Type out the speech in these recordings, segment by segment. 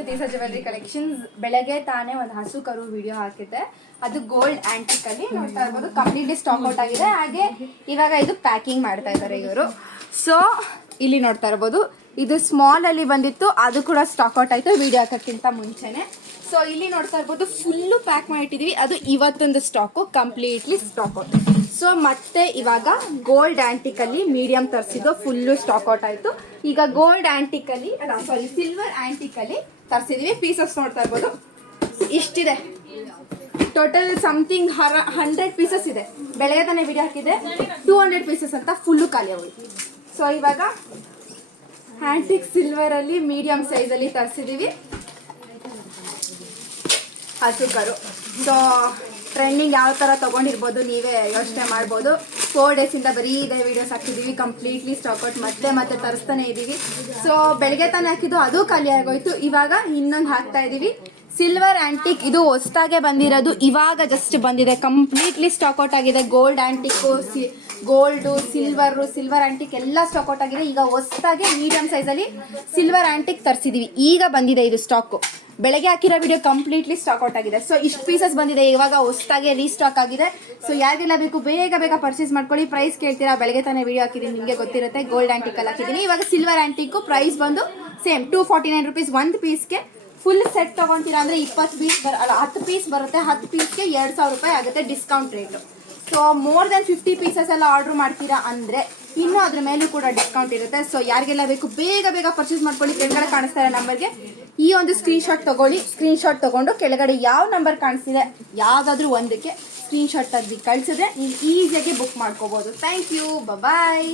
To ದಿಸ jewellery collections. ಬೆಳಗ್ಗೆ ತಾನೇ ಒಂದು ಹಸು ಕರು ವಿಡಿಯೋ ಹಾಕಿದ್ದೆ, ಅದು ಗೋಲ್ಡ್ ಆಂಟಿಕ್ ಅಲ್ಲಿ ನೋಡ್ತಾ ಇರ್ಬೋದು ಕಂಪ್ಲೀಟ್ಲಿ ಸ್ಟಾಕ್ ಔಟ್ ಆಗಿದೆ. ಹಾಗೆ ಇವಾಗ ಇದು ಪ್ಯಾಕಿಂಗ್ ಮಾಡ್ತಾ ಇದ್ದಾರೆ ಇವರು. ಸೊ ಇಲ್ಲಿ ನೋಡ್ತಾ ಇರ್ಬೋದು, ಇದು ಸ್ಮಾಲ್ ಅಲ್ಲಿ ಬಂದಿತ್ತು, ಅದು ಕೂಡ ಸ್ಟಾಕ್ ಔಟ್ ಆಯ್ತು ವಿಡಿಯೋ ಹಾಕೋಕ್ಕಿಂತ ಮುಂಚೆನೆ. ಸೊ ಇಲ್ಲಿ ನೋಡ್ತಾ ಇರ್ಬೋದು ಫುಲ್ಲು ಪ್ಯಾಕ್ ಮಾಡಿಟ್ಟಿದೀವಿ, ಅದು ಇವತ್ತೊಂದು stock completely stock out. So ಮತ್ತೆ ಇವಾಗ ಗೋಲ್ಡ್ ಆಂಟಿಕ್ ಅಲ್ಲಿ ಮೀಡಿಯಂ ತರಿಸಿದ್ದು ಫುಲ್ಲು ಸ್ಟಾಕ್ ಔಟ್ ಆಯ್ತು. ಈಗ ಗೋಲ್ಡ್ ಆಂಟಿಕ್ ಅಲ್ಲಿ ಸಿಲ್ವರ್ ಆಂಟಿಕ್ ಅಲ್ಲಿ ತರಿಸಿದ್ವಿ. ಪೀಸಸ್ ನೋಡ್ತಾ ಇರ್ಬೋದು ಇಷ್ಟಿದೆ, ಟೋಟಲ್ ಸಮಥಿಂಗ್ 100 ಪೀಸಸ್ ಇದೆ. ಬೆಳಗ್ಗೆ ತಾನೇ ವಿಡಿಯೋ ಹಾಕಿದೆ 200 ಪೀಸಸ್ ಅಂತ ಫುಲ್ಲು ಖಾಲಿ ಆಗೋಯ್ತು. ಸೊ ಇವಾಗ ಆಂಟಿಕ್ ಸಿಲ್ವರ್ ಅಲ್ಲಿ ಮೀಡಿಯಂ ಸೈಜ್ ಅಲ್ಲಿ ತರಿಸಿದೀವಿ ಹಸು ಕರು. ಸೊ ಟ್ರೆಂಡಿಂಗ್ ಯಾವ ಥರ ತೊಗೊಂಡಿರ್ಬೋದು ನೀವೇ ಯೋಚನೆ ಮಾಡ್ಬೋದು. 4 ಡೇಸಿಂದ ಬರೀ ಇದೇ ವೀಡಿಯೋಸ್ ಹಾಕಿದ್ದೀವಿ, ಕಂಪ್ಲೀಟ್ಲಿ ಸ್ಟಾಕ್ಔಟ್ ಮತ್ತೆ ತರಿಸ್ತಾನೆ ಇದ್ದೀವಿ. ಸೊ ಬೆಳಗ್ಗೆ ತಾನೇ ಹಾಕಿದ್ದು ಅದು ಖಾಲಿ ಆಗೋಯ್ತು. ಇವಾಗ ಇನ್ನೊಂದು ಹಾಕ್ತಾ ಇದ್ದೀವಿ ಸಿಲ್ವರ್ ಆಂಟಿಕ್. ಇದು ಹೊಸದಾಗೆ ಬಂದಿರೋದು, ಇವಾಗ ಜಸ್ಟ್ ಬಂದಿದೆ, ಕಂಪ್ಲೀಟ್ಲಿ ಸ್ಟಾಕ್ಔಟ್ ಆಗಿದೆ. ಗೋಲ್ಡ್ ಆಂಟಿಕ್ಕು, ಗೋಲ್ಡು, ಸಿಲ್ವರ್ ಆಂಟಿಕ್ ಎಲ್ಲ ಸ್ಟಾಕ್ಔಟ್ ಆಗಿದೆ. ಈಗ ಹೊಸದಾಗಿ ಮೀಡಿಯಂ ಸೈಜಲ್ಲಿ ಸಿಲ್ವರ್ ಆಂಟಿಕ್ ತರಿಸಿದ್ದೀವಿ, ಈಗ ಬಂದಿದೆ ಇದು ಸ್ಟಾಕು. ಬೆಳಗ್ಗೆ ಹಾಕಿರೋ ವಿಡಿಯೋ ಕಂಪ್ಲೀಟ್ಲಿ ಸ್ಟಾಕ್ ಔಟ್ ಆಗಿದೆ. ಸೊ ಇಷ್ಟು ಪೀಸಸ್ ಬಂದಿದೆ, ಇವಾಗ ಹೊಸದಾಗಿ ರೀಸ್ಟಾಕ್ ಆಗಿದೆ. ಸೊ ಯಾರಿಗೆಲ್ಲ ಬೇಕು ಬೇಗ ಪರ್ಚೇಸ್ ಮಾಡ್ಕೊಳ್ಳಿ. ಪ್ರೈಸ್ ಕೇಳ್ತೀರಾ, ಬೆಳಗ್ಗೆ ತಾನೇ ವಿಡಿಯೋ ಹಾಕಿದ್ದೀನಿ, ನಿಮಗೆ ಗೊತ್ತಿರುತ್ತೆ. ಗೋಲ್ಡ್ ಆಂಟಿಕ್ ಅಲ್ಲಿ ಹಾಕಿದ್ದೀನಿ. ಇವಾಗ ಸಿಲ್ವರ್ ಆಂಟಿಕ್ಕು ಪ್ರೈಸ್ ಬಂದು ಸೇಮ್ 249 ರುಪೀಸ್ ಒಂದು ಪೀಸ್ಗೆ. ಫುಲ್ ಸೆಟ್ ತೊಗೊತೀರಾ ಅಂದರೆ 20 ಪೀಸ್ 10 ಪೀಸ್ ಬರುತ್ತೆ. 10 ಪೀಸ್ಗೆ 2000 ರೂಪಾಯಿ ಆಗುತ್ತೆ discount rate. So more than 50 pieces ಎಲ್ಲ ಆರ್ಡರ್ ಮಾಡ್ತೀರಾ ಅಂದರೆ ಇನ್ನೂ ಅದ್ರ ಮೇಲೂ ಕೂಡ ಡಿಸ್ಕೌಂಟ್ ಇರುತ್ತೆ. ಸೊ ಯಾರಿಗೆಲ್ಲ ಬೇಕು ಬೇಗ ಪರ್ಚೇಸ್ ಮಾಡ್ಕೊಳ್ಳಿ. ಕೆಳಗಡೆ ಕಾಣಿಸ್ತಾ ಇರೋ ನಂಬರ್ಗೆ ಈ ಒಂದು ಸ್ಕ್ರೀನ್ಶಾಟ್ ತಗೊಳ್ಳಿ. ಸ್ಕ್ರೀನ್ಶಾಟ್ ತಗೊಂಡು ಕೆಳಗಡೆ ಯಾವ ನಂಬರ್ ಕಾಣಿಸ್ತಿದೆ ಯಾವುದಾದ್ರೂ ಒಂದಕ್ಕೆ ಸ್ಕ್ರೀನ್ಶಾಟ್ ತೆಗೆದು ಕಳಿಸಿದ್ರೆ ನೀವು ಈಸಿಯಾಗಿ ಬುಕ್ ಮಾಡ್ಕೋಬಹುದು. Thank you, bye.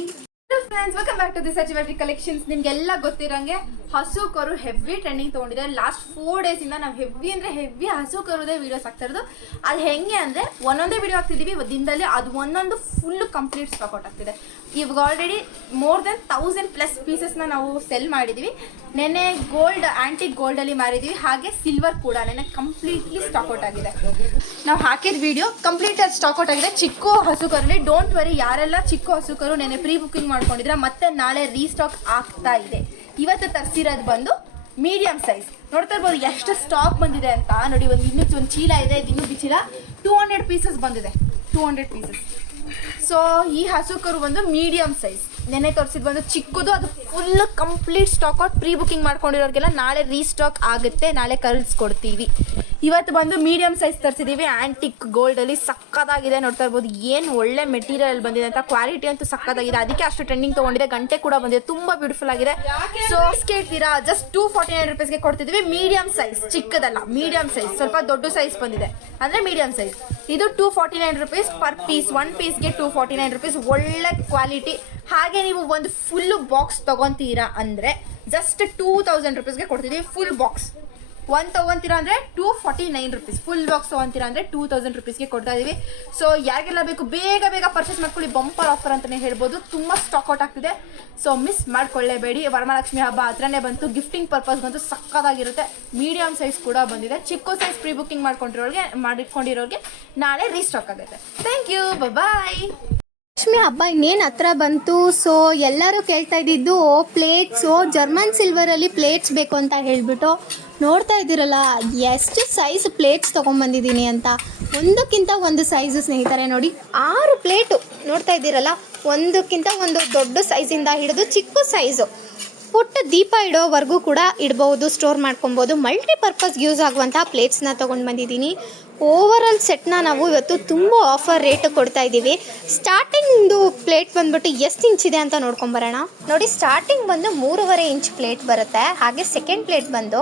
Friends, welcome back to this jewellery collections. ನಿಮ್ಗೆಲ್ಲ ಗೊತ್ತಿರಂಗೆ ಹಸು ಕರು ಹೆವಿ ಟ್ರೆಂಡಿಂಗ್ ತೊಗೊಂಡಿದೆ. ಲಾಸ್ಟ್ 4 ಡೇಸಿಂದ ನಾವು ಹೆವಿ ಅಂದರೆ ಹೆವಿ ಹಸು ಕರುದೇ ವೀಡಿಯೋಸ್ ಹಾಕ್ತಾ ಇರೋದು. ಅದು ಹೆಂಗೆ ಅಂದರೆ ಒಂದೊಂದೇ ವೀಡಿಯೋ ಹಾಕ್ತಿದ್ದೀವಿ ದಿನದಲ್ಲಿ, ಅದು ಒಂದೊಂದು ಫುಲ್ ಕಂಪ್ಲೀಟ್ ಸ್ಟಾಕ್ಔಟ್ ಆಗ್ತಿದೆ. ಇವಾಗ ಆಲ್ರೆಡಿ ಮೋರ್ ದೆನ್ 1000+ ಪೀಸಸ್ನ ನಾವು ಸೆಲ್ ಮಾಡಿದ್ದೀವಿ. ನೆನ್ನೆ ಗೋಲ್ಡ್ ಆಂಟಿಕ್ ಗೋಲ್ಡಲ್ಲಿ ಮಾರಿದ್ದೀವಿ, ಹಾಗೆ ಸಿಲ್ವರ್ ಕೂಡ ನೆನ್ನೆ ಕಂಪ್ಲೀಟ್ಲಿ ಸ್ಟಾಕ್ಔಟ್ ಆಗಿದೆ. ನಾವು ಹಾಕಿದ ವಿಡಿಯೋ ಕಂಪ್ಲೀಟ್ ಸ್ಟಾಕ್ಔಟ್ ಆಗಿದೆ. ಚಿಕ್ಕ ಹಸು ಕರುಲಿ ಡೋಂಟ್ ವರಿ, ಯಾರೆಲ್ಲ ಚಿಕ್ಕ ಹಸು ಕರು ನೆನ್ನೆ ಪ್ರೀ ಬುಕಿಂಗ್ ಮಾಡ್ಕೊಂಡಿದ್ರೆ ಮತ್ತೆ ನಾಳೆ ರೀಸ್ಟಾಕ್ ಆಗ್ತಾ ಇದೆ. ಇವತ್ತು ತರಿಸಿರೋದು ಬಂದು ಮೀಡಿಯಂ ಸೈಜ್. ನೋಡ್ತಾ ಇರ್ಬೋದು ಎಷ್ಟು ಸ್ಟಾಕ್ ಬಂದಿದೆ ಅಂತ ನೋಡಿ. ಒಂದು ಚೀಲ ಇದೆ, ಇದು ಇನ್ನೂ ಚೀಲ. 200 ಪೀಸಸ್ ಬಂದಿದೆ, 200 ಪೀಸಸ್. ಸೊ ಈ ಹಸು ಕರು ಬಂದು ಮೀಡಿಯಂ ಸೈಜ್. ನೆನ್ನೆ ತೋರಿಸಿದ್ ಬಂದು ಚಿಕ್ಕದು, ಅದು full complete stock out. Pre booking ಮಾಡ್ಕೊಂಡಿರೋರಿಗೆಲ್ಲ ನಾಳೆ ರೀಸ್ಟಾಕ್ ಆಗುತ್ತೆ, ನಾಳೆ ಕಳಿಸ್ಕೊಡ್ತೀವಿ. ಇವತ್ತು ಬಂದು ಮೀಡಿಯಂ ಸೈಜ್ ತರಿಸಿದ್ದೀವಿ ಆಂಟಿಕ್ ಗೋಲ್ಡಲ್ಲಿ. ಸಕ್ಕತ್ತಾಗಿದೆ, ನೋಡ್ತಾ ಇರ್ಬೋದು ಏನು ಒಳ್ಳೆ ಮೆಟೀರಿಯಲ್ ಬಂದಿದೆ ಅಂತ. ಕ್ವಾಲಿಟಿ ಅಂತೂ ಸಕ್ಕತ್ತಾಗಿದೆ, ಅದಕ್ಕೆ ಅಷ್ಟು ಟ್ರೆಂಡಿಂಗ್ ತೊಗೊಂಡಿದೆ. ಗಂಟೆ ಕೂಡ ಬಂದಿದೆ, ತುಂಬ ಬ್ಯೂಟಿಫುಲ್ ಆಗಿದೆ. ಸೊ ಕೇಳ್ತೀರಾ, ಜಸ್ಟ್ 249 ರುಪೀಸ್ಗೆ ಕೊಡ್ತಿದ್ವಿ. ಮೀಡಿಯಂ ಸೈಜ್, ಚಿಕ್ಕದಲ್ಲ ಮೀಡಿಯಂ ಸೈಜ್, ಸ್ವಲ್ಪ ದೊಡ್ಡ ಸೈಜ್ ಬಂದಿದೆ ಅಂದರೆ ಮೀಡಿಯಂ ಸೈಜ್. ಇದು 249 ರುಪೀಸ್ ಪರ್ ಪೀಸ್. 1 ಪೀಸ್ಗೆ 249 ರುಪೀಸ್. ಒಳ್ಳೆ ಕ್ವಾಲಿಟಿ. ಹಾಗೆ ನೀವು ಒಂದು ಫುಲ್ಲು ಬಾಕ್ಸ್ ತೊಗೊತೀರಾ ಅಂದರೆ ಜಸ್ಟ್ 2000 ರುಪೀಸ್ಗೆ ಕೊಡ್ತಿದ್ದೀವಿ ಫುಲ್ ಬಾಕ್ಸ್. 1 ತೊಗೊತೀರಾ ಅಂದರೆ 249 ರುಪೀಸ್. ಫುಲ್ ಬಾಕ್ಸ್ ತೊಗೊತೀರಾ ಅಂದರೆ 2000 ರುಪೀಸ್ಗೆ ಕೊಡ್ತಾ ಇದ್ದೀವಿ. ಸೊ ಯಾರಿಗೆಲ್ಲ ಬೇಕು ಬೇಗ ಪರ್ಚೇಸ್ ಮಾಡ್ಕೊಳ್ಳಿ. ಬಂಪರ್ ಆಫರ್ ಅಂತಲೇ ಹೇಳ್ಬೋದು, ತುಂಬ ಸ್ಟಾಕ್ಔಟ್ ಆಗ್ತಿದೆ. So miss ಮಾಡ್ಕೊಳ್ಳೇಬೇಡಿ. ವರಮಹಾಲಕ್ಷ್ಮಿ ಹಬ್ಬ ಹತ್ರನೇ ಬಂತು, ಗಿಫ್ಟಿಂಗ್ ಪರ್ಪಸ್ ಬಂತು ಸಕ್ಕತ್ತಾಗಿರುತ್ತೆ. ಮೀಡಿಯಂ ಸೈಜ್ ಕೂಡ ಬಂದಿದೆ. ಚಿಕ್ಕ ಸೈಜ್ ಪ್ರೀ ಬುಕಿಂಗ್ ಮಾಡಿಕೊಂಡಿರೋರಿಗೆ ನಾಳೆ ರೀಸ್ಟಾಕ್ ಆಗುತ್ತೆ. ಥ್ಯಾಂಕ್ ಯು, ಬಾಯ್. ಲಕ್ಷ್ಮಿ ಹಬ್ಬ ಇನ್ನೇನು ಹತ್ರ ಬಂತು. ಸೊ ಎಲ್ಲರೂ ಕೇಳ್ತಾ ಇದ್ದಿದ್ದು ಪ್ಲೇಟ್ಸು, ಜರ್ಮನ್ ಸಿಲ್ವರಲ್ಲಿ ಪ್ಲೇಟ್ಸ್ ಬೇಕು ಅಂತ ಹೇಳಿಬಿಟ್ಟು ನೋಡ್ತಾ ಇದ್ದೀರಲ್ಲ ಎಷ್ಟು ಸೈಜ್ ಪ್ಲೇಟ್ಸ್ ತೊಗೊಂಬಂದಿದ್ದೀನಿ ಅಂತ. ಒಂದಕ್ಕಿಂತ ಒಂದು ಸೈಜು ಸ್ನೇಹಿತರೆ. ನೋಡಿ 6 ಪ್ಲೇಟು ನೋಡ್ತಾ ಇದ್ದೀರಲ್ಲ, ಒಂದಕ್ಕಿಂತ ಒಂದು ದೊಡ್ಡ ಸೈಜಿಂದ ಹಿಡಿದು ಚಿಕ್ಕ ಸೈಜು, ಪುಟ್ಟ ದೀಪ ಇಡೋವರೆಗೂ ಕೂಡ ಇಡ್ಬೋದು, ಸ್ಟೋರ್ ಮಾಡ್ಕೊಬೋದು. ಮಲ್ಟಿಪರ್ಪಸ್ಗೆ ಯೂಸ್ ಆಗುವಂಥ ಪ್ಲೇಟ್ಸ್ನ ತೊಗೊಂಡು ಬಂದಿದ್ದೀನಿ. ಓವರಾಲ್ ಸೆಟ್ನ ನಾವು ಇವತ್ತು ತುಂಬ ಆಫರ್ ರೇಟ್ ಕೊಡ್ತಾ ಇದ್ದೀವಿ. ಸ್ಟಾರ್ಟಿಂಗ್ದು ಪ್ಲೇಟ್ ಬಂದ್ಬಿಟ್ಟು ಎಷ್ಟು ಇಂಚಿದೆ ಅಂತ ನೋಡ್ಕೊಂಬರೋಣ. ನೋಡಿ, ಸ್ಟಾರ್ಟಿಂಗ್ ಬಂದು 3.5 ಇಂಚ್ ಪ್ಲೇಟ್ ಬರುತ್ತೆ. ಹಾಗೆ ಸೆಕೆಂಡ್ ಪ್ಲೇಟ್ ಬಂದು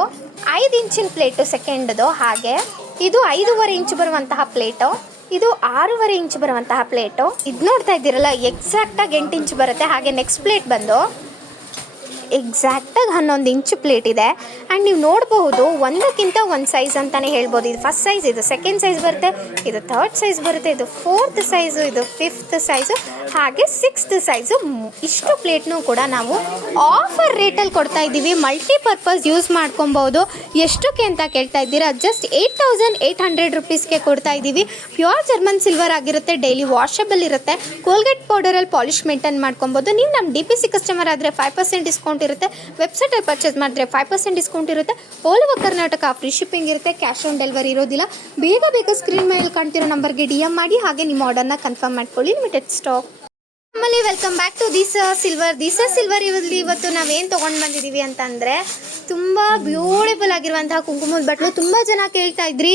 5 ಇಂಚಿನ ಪ್ಲೇಟು ಸೆಕೆಂಡ್ದು. ಹಾಗೆ ಇದು 5.5 ಇಂಚ್ ಬರುವಂತಹ ಪ್ಲೇಟು, ಇದು 6.5 ಇಂಚ್ ಬರುವಂತಹ ಪ್ಲೇಟು. ಇದು ನೋಡ್ತಾ ಇದ್ದೀರಲ್ಲ ಎಕ್ಸಾಕ್ಟಾಗಿ 8 ಇಂಚ್ ಬರುತ್ತೆ. ಹಾಗೆ ನೆಕ್ಸ್ಟ್ ಪ್ಲೇಟ್ ಬಂದು ಎಕ್ಸಾಕ್ಟಾಗಿ 11 ಇಂಚ್ ಪ್ಲೇಟ್ ಇದೆ. ಆ್ಯಂಡ್ ನೀವು ನೋಡಬಹುದು ಒಂದಕ್ಕಿಂತ ಒಂದು ಸೈಜ್ ಅಂತಲೇ ಹೇಳ್ಬೋದು. ಇದು ಫಸ್ಟ್ ಸೈಜ್, ಇದು ಸೆಕೆಂಡ್ ಸೈಜ್ ಬರುತ್ತೆ, ಇದು ಥರ್ಡ್ ಸೈಜ್ ಬರುತ್ತೆ, ಇದು 4th ಸೈಜು, ಇದು 5th ಸೈಜು, ಹಾಗೆ 6th ಸೈಜು. ಇಷ್ಟು ಪ್ಲೇಟ್ನೂ ಕೂಡ ನಾವು ಆಫರ್ ರೇಟಲ್ಲಿ ಕೊಡ್ತಾ ಇದ್ದೀವಿ. ಮಲ್ಟಿಪರ್ಪಸ್ ಯೂಸ್ ಮಾಡ್ಕೊಬೋದು. ಎಷ್ಟಕ್ಕೆ ಅಂತ ಕೇಳ್ತಾ ಇದ್ದೀರಾ, ಜಸ್ಟ್ 8800 ರುಪೀಸ್ಗೆ ಕೊಡ್ತಾ ಇದ್ದೀವಿ. ಪ್ಯೂರ್ ಜರ್ಮನ್ ಸಿಲ್ವರ್ ಆಗಿರುತ್ತೆ, ಡೈಲಿ ವಾಷಬಲ್ ಇರುತ್ತೆ. ಕೋಲ್ಗೇಟ್ ಪೌಡರಲ್ಲಿ ಪಾಲಿಶ್ ಮೇಂಟೈನ್ ಮಾಡ್ಕೊಬೋದು. ನೀವು ನಮ್ಮ DPC ಕಸ್ಟಮರ್ ಆದರೆ 5% ಡಿಸ್ಕೌಂಟ್ ಡಿಸ್ಕೌಂಟ್ ಇರುತ್ತೆ. ವೆಬ್ಸೈಟಲ್ಲಿ ಪರ್ಚೇಸ್ ಮಾಡಿದ್ರೆ 5% ಡಿಸ್ಕೌಂಟ್ ಇರುತ್ತೆ. All over Karnataka free shipping ಇರುತ್ತೆ. ಕ್ಯಾಶ್ ಆನ್ ಡೆಲಿವರಿ ಇರೋದಿಲ್ಲ. ಬೇಗ ಸ್ಕ್ರೀನ್ ಮೇಲೆ ಕಾಣ್ತಿರೋ ನಂಬರ್ಗೆ DM ಮಾಡಿ, ಹಾಗೆ ನಿಮ್ಮ ಆರ್ಡರ್ನ ಕನ್ಫರ್ಮ್ ಮಾಡ್ಕೊಳ್ಳಿ. Limited stock. ನಮ್ಮಲ್ಲಿ ವೆಲ್ಕಮ್ ಬ್ಯಾಕ್ ಟು ದಿಸಾ ಸಿಲ್ವರ್. ಇವತ್ತು ನಾವೇನು ತೊಗೊಂಡು ಬಂದಿದ್ದೀವಿ ಅಂತಂದರೆ ತುಂಬ ಬ್ಯೂಟಿಫುಲ್ ಆಗಿರುವಂತಹ ಕುಂಕುಮದ ಬಟ್ಲು. ತುಂಬ ಜನ ಕೇಳ್ತಾ ಇದ್ರಿ,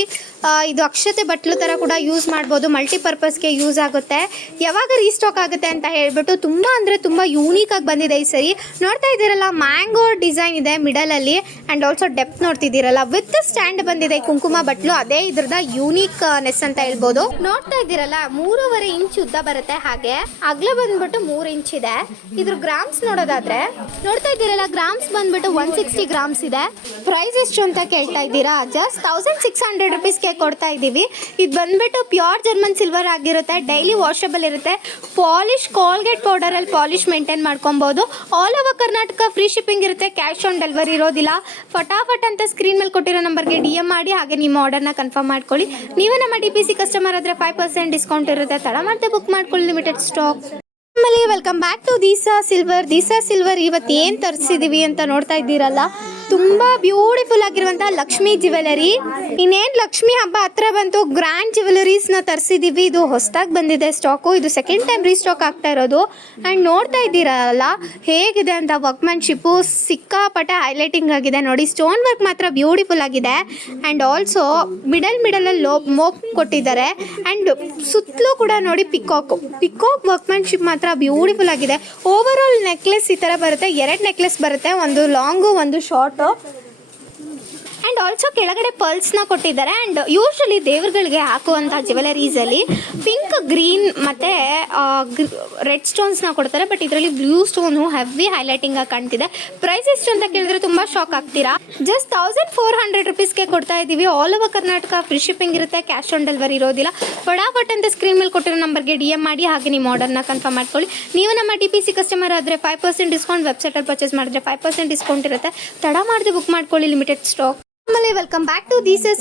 ಇದು ಅಕ್ಷತೆ ಬಟ್ಲು ಥರ ಕೂಡ ಯೂಸ್ ಮಾಡ್ಬೋದು, ಮಲ್ಟಿಪರ್ಪಸ್ಗೆ ಯೂಸ್ ಆಗುತ್ತೆ, ಯಾವಾಗ ರೀಸ್ಟಾಕ್ ಆಗುತ್ತೆ ಅಂತ ಹೇಳ್ಬಿಟ್ಟು ತುಂಬ ಅಂದರೆ ತುಂಬ ಯೂನಿಕಾಗಿ ಬಂದಿದೆ ಈ ಸರಿ. ನೋಡ್ತಾ ಇದ್ದೀರಲ್ಲ, ಮ್ಯಾಂಗೋ ಡಿಸೈನ್ ಇದೆ ಮಿಡಲಲ್ಲಿ, ಆ್ಯಂಡ್ ಆಲ್ಸೋ ಡೆಪ್ತ್ ನೋಡ್ತಿದ್ದೀರಲ್ಲ, ವಿತ್ ಸ್ಟ್ಯಾಂಡ್ ಬಂದಿದೆ ಕುಂಕುಮ ಬಟ್ಲು. ಅದೇ ಇದ್ರದ ಯೂನಿಕ್ನೆಸ್ ಅಂತ ಹೇಳ್ಬೋದು. ನೋಡ್ತಾ ಇದ್ದೀರಲ್ಲ, 3.5 ಇಂಚ್ ಉದ್ದ ಬರುತ್ತೆ, ಹಾಗೆ ಅಗಲ ಬಂದ್ಬಿಟ್ಟು 3 ಇಂಚ್ ಇದೆ. ಇದ್ರ ಗ್ರಾಮ್ಸ್ ನೋಡೋದಾದ್ರೆ ನೋಡ್ತಾ ಇದ್ದೀರಲ್ಲ, ಗ್ರಾಮ್ಸ್ ಬಂದ್ಬಿಟ್ಟು 160 ಗ್ರಾಮ್ಸ್ ಇದೆ. ಪ್ರೈಸ್ ಎಷ್ಟು ಅಂತ ಕೇಳ್ತಾ ಇದ್ದೀರಾ? ಜಸ್ಟ್ 1600 ರುಪೀಸ್ಗೆ ಕೊಡ್ತಾ ಇದ್ದೀವಿ. ಇದು ಬಂದ್ಬಿಟ್ಟು ಪ್ಯೂರ್ ಜರ್ಮನ್ ಸಿಲ್ವರ್ ಆಗಿರುತ್ತೆ, ಡೈಲಿ ವಾಷಬಲ್ ಇರುತ್ತೆ. ಪಾಲಿಶ್ ಕಾಲ್ಗೇಟ್ ಪೌಡರಲ್ಲಿ ಪಾಲಿಶ್ ಮೇಂಟೈನ್ ಮಾಡ್ಕೊಬೋದು. All over Karnataka free shipping ಇರುತ್ತೆ. ಕ್ಯಾಶ್ ಆನ್ ಡೆಲಿವರಿ ಇರೋದಿಲ್ಲ. ಫಟಾಫಟ್ ಅಂತ ಸ್ಕ್ರೀನ್ ಮೇಲೆ ಕೊಟ್ಟಿರೋ ನಂಬರ್ಗೆ DM ಮಾಡಿ, ಹಾಗೆ ನಿಮ್ಮ ಆರ್ಡರ್ನ ಕನ್ಫರ್ಮ್ ಮಾಡ್ಕೊಳ್ಳಿ. ನೀವು ನಮ್ಮ DPC ಕಸ್ಟಮರ್ ಆದರೆ 5% ಡಿಸ್ಕೌಂಟ್ ಇರುತ್ತೆ. ತಡ ಮಾಡದೆ ಬುಕ್ ಮಾಡ್ಕೊಳ್ಳಿ. Limited stock. ಆಮೇಲೆ ವೆಲ್ಕಮ್ ಬ್ಯಾಕ್ ಟು ದಿಸಾ ಸಿಲ್ವರ್. ಇವತ್ತು ಏನು ತರಿಸಿದ್ದೀವಿ ಅಂತ ನೋಡ್ತಾ ಇದ್ದೀರಲ್ಲ, ತುಂಬ ಬ್ಯೂಟಿಫುಲ್ ಆಗಿರುವಂತಹ ಲಕ್ಷ್ಮೀ ಜ್ಯುವೆಲರಿ. ಇನ್ನೇನು ಲಕ್ಷ್ಮಿ ಹಬ್ಬ ಹತ್ರ ಬಂತು, ಗ್ರ್ಯಾಂಡ್ ಜ್ಯುವೆಲರೀಸ್ನ ತರಿಸಿದ್ದೀವಿ. ಇದು ಹೊಸದಾಗಿ ಬಂದಿದೆ ಸ್ಟಾಕು. ಇದು ಸೆಕೆಂಡ್ ಟೈಮ್ ರೀಸ್ಟಾಕ್ ಆಗ್ತಾ ಇರೋದು. ಆ್ಯಂಡ್ ನೋಡ್ತಾ ಇದ್ದೀರಲ್ಲ ಹೇಗಿದೆ ಅಂತ, ವರ್ಕ್ಮ್ಯಾನ್ಶಿಪ್ಪು ಸಿಕ್ಕಾಪಟ್ಟೆ ಹೈಲೈಟಿಂಗ್ ಆಗಿದೆ ನೋಡಿ. ಸ್ಟೋನ್ ವರ್ಕ್ ಮಾತ್ರ ಬ್ಯೂಟಿಫುಲ್ ಆಗಿದೆ. ಆ್ಯಂಡ್ ಆಲ್ಸೋ ಮಿಡಲಲ್ಲಿ ಮೋಪ್ ಕೊಟ್ಟಿದ್ದಾರೆ. ಆ್ಯಂಡ್ ಸುತ್ತಲೂ ಕೂಡ ನೋಡಿ ಪಿಕಾಕ್ ವರ್ಕ್ಮ್ಯಾನ್ಶಿಪ್ ಮಾತ್ರ ಬ್ಯೂಟಿಫುಲ್ ಆಗಿದೆ. ಓವರ್ ಆಲ್ ನೆಕ್ಲೆಸ್ ಈ ಥರ ಬರುತ್ತೆ. 2 ನೆಕ್ಲೆಸ್ ಬರುತ್ತೆ, ಒಂದು ಲಾಂಗು ಒಂದು ಶಾರ್ಟು. ಆ್ಯಂಡ್ ಆಲ್ಸೋ ಕೆಳಗಡೆ ಪರ್ಲ್ಸ್ನ ಕೊಟ್ಟಿದ್ದಾರೆ. ಆ್ಯಂಡ್ ಯೂಶ್ವಲಿ ದೇವ್ರುಗಳಿಗೆ ಹಾಕುವಂಥ ಜ್ಯುವೆಲರೀಸಲ್ಲಿ ಪಿಂಕ್, ಗ್ರೀನ್ ಮತ್ತು ರೆಡ್ ಸ್ಟೋನ್ಸ್ನ ಕೊಡ್ತಾರೆ. ಬಟ್ ಇದರಲ್ಲಿ ಬ್ಲೂ ಸ್ಟೋನು ಹೆವಿ ಹೈಲೈಟಿಂಗ್ ಆಗಿ ಕಾಣ್ತಿದೆ. ಪ್ರೈಸ್ ಎಷ್ಟು ಅಂತ ಕೇಳಿದ್ರೆ ತುಂಬ ಶಾಕ್ ಆಗ್ತೀರಾ. ಜಸ್ಟ್ 1400 ರುಪೀಸ್ಗೆ ಕೊಡ್ತಾ ಇದ್ದೀವಿ. All over Karnataka free shipping ಇರುತ್ತೆ. ಕ್ಯಾಶ್ ಆನ್ ಡೆಲಿವರಿ ಇರೋದಿಲ್ಲ. ಫಟಾಫಟ್ ಅಂತ ಸ್ಕ್ರೀನ್ ಮೇಲೆ ಕೊಟ್ಟಿರೋ ನಂಬರ್ಗೆ DM ಮಾಡಿ, ಹಾಗೆ ನಿಮ್ಮ ಆರ್ಡರ್ನ ಕನ್ಫರ್ಮ್ ಮಾಡ್ಕೊಳ್ಳಿ. ನೀವು ನಮ್ಮ DPC ಕಸ್ಟಮರ್ ಆದರೆ 5% ಡಿಸ್ಕೌಂಟ್, ವೆಬ್ಸೈಟಲ್ಲಿ ಪರ್ಚೇಸ್ ಮಾಡಿದ್ರೆ 5% ಡಿಸ್ಕೌಂಟ್ ಇರುತ್ತೆ. ತಡ ಮಾಡದೆ ಬುಕ್ ಮಾಡ್ಕೊಳ್ಳಿ. Limited stock. ಆಮೇಲೆ ವೆಲ್ಕಮ್ ಬ್ಯಾಕ್ ಟು ದಿಸಾ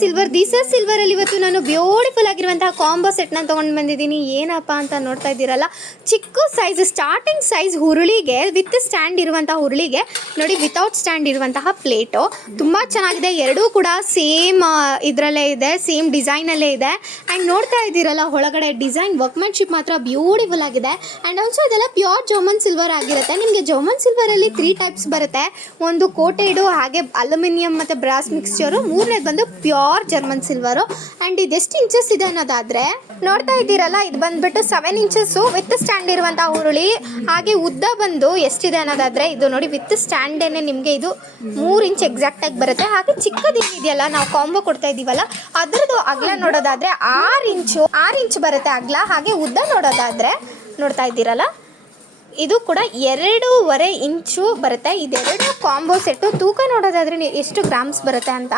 ಸಿಲ್ವರಲ್ಲಿ ಇವತ್ತು ನಾನು ಬ್ಯೂಟಿಫುಲ್ ಆಗಿರುವಂತಹ ಕಾಂಬೋ ಸೆಟ್ನ ತೊಗೊಂಡು ಬಂದಿದ್ದೀನಿ. ಏನಪ್ಪ ಅಂತ ನೋಡ್ತಾ ಇದ್ದೀರಲ್ಲ, ಚಿಕ್ಕ ಸೈಜ್, ಸ್ಟಾರ್ಟಿಂಗ್ ಸೈಜ್ ಹುರುಳಿಗೆ ವಿತ್ ಸ್ಟ್ಯಾಂಡ್ ಇರುವಂತಹ ಹುರುಳಿಗೆ ನೋಡಿ, ವಿತೌಟ್ ಸ್ಟ್ಯಾಂಡ್ ಇರುವಂತಹ ಪ್ಲೇಟು ತುಂಬ ಚೆನ್ನಾಗಿದೆ. ಎರಡೂ ಕೂಡ ಸೇಮ್ ಇದರಲ್ಲೇ ಇದೆ, ಸೇಮ್ ಡಿಸೈನಲ್ಲೇ ಇದೆ. ಆ್ಯಂಡ್ ನೋಡ್ತಾ ಇದ್ದೀರಲ್ಲ, ಒಳಗಡೆ ಡಿಸೈನ್ ವರ್ಕ್ಮ್ಯಾನ್ಶಿಪ್ ಮಾತ್ರ ಬ್ಯೂಟಿಫುಲ್ ಆಗಿದೆ. ಆ್ಯಂಡ್ ಆಲ್ಸೋ ಇದೆಲ್ಲ ಪ್ಯೂರ್ ಜರ್ಮನ್ ಸಿಲ್ವರ್ ಆಗಿರುತ್ತೆ. ನಿಮಗೆ ಜರ್ಮನ್ ಸಿಲ್ವರಲ್ಲಿ 3 ಟೈಪ್ಸ್ ಬರುತ್ತೆ. ಒಂದು ಕೋಟೆಡು, ಹಾಗೆ ಅಲ್ಯೂಮಿನಿಯಂ ಮತ್ತು ಬ್ರಾಸ್ ಮಿಕ್ಸ್ಚರು. 3ನೇದು ಬಂದು ಪ್ಯೂರ್ ಜರ್ಮನ್ ಸಿಲ್ವರು. ಆ್ಯಂಡ್ ಇದೆಷ್ಟು ಇಂಚಸ್ ಇದೆ ಅನ್ನೋದಾದರೆ ನೋಡ್ತಾ ಇದ್ದೀರಲ್ಲ, ಇದು ಬಂದುಬಿಟ್ಟು 7 ಇಂಚಸ್ಸು ವಿತ್ ಸ್ಟ್ಯಾಂಡ್ ಇರುವಂಥ ಹುರುಳಿ. ಹಾಗೆ ಉದ್ದ ಬಂದು ಎಷ್ಟಿದೆ ಅನ್ನೋದಾದರೆ ಇದು ನೋಡಿ, ವಿತ್ ಸ್ಟ್ಯಾಂಡೇನೆ ನಿಮಗೆ ಇದು 3 ಇಂಚ್ ಎಕ್ಸಾಕ್ಟಾಗಿ ಬರುತ್ತೆ. ಹಾಗೆ ಚಿಕ್ಕದೇನಿದೆಯಲ್ಲ, ನಾವು ಕಾಂಬೋ ಕೊಡ್ತಾ ಇದ್ದೀವಲ್ಲ, ಅದರದ್ದು ಅಗಲ ನೋಡೋದಾದರೆ 6 ಇಂಚ್ ಬರುತ್ತೆ ಅಗಲ. ಹಾಗೆ ಉದ್ದ ನೋಡೋದಾದರೆ ನೋಡ್ತಾ ಇದ್ದೀರಲ್ಲ, ಇದು ಕೂಡ 2.5 ಇಂಚು ಬರುತ್ತೆ. ಇದೆರಡು ಕಾಂಬೋ ಸೆಟ್ಟು. ತೂಕ ನೋಡೋದಾದರೆ ಎಷ್ಟು ಗ್ರಾಮ್ಸ್ ಬರುತ್ತೆ ಅಂತ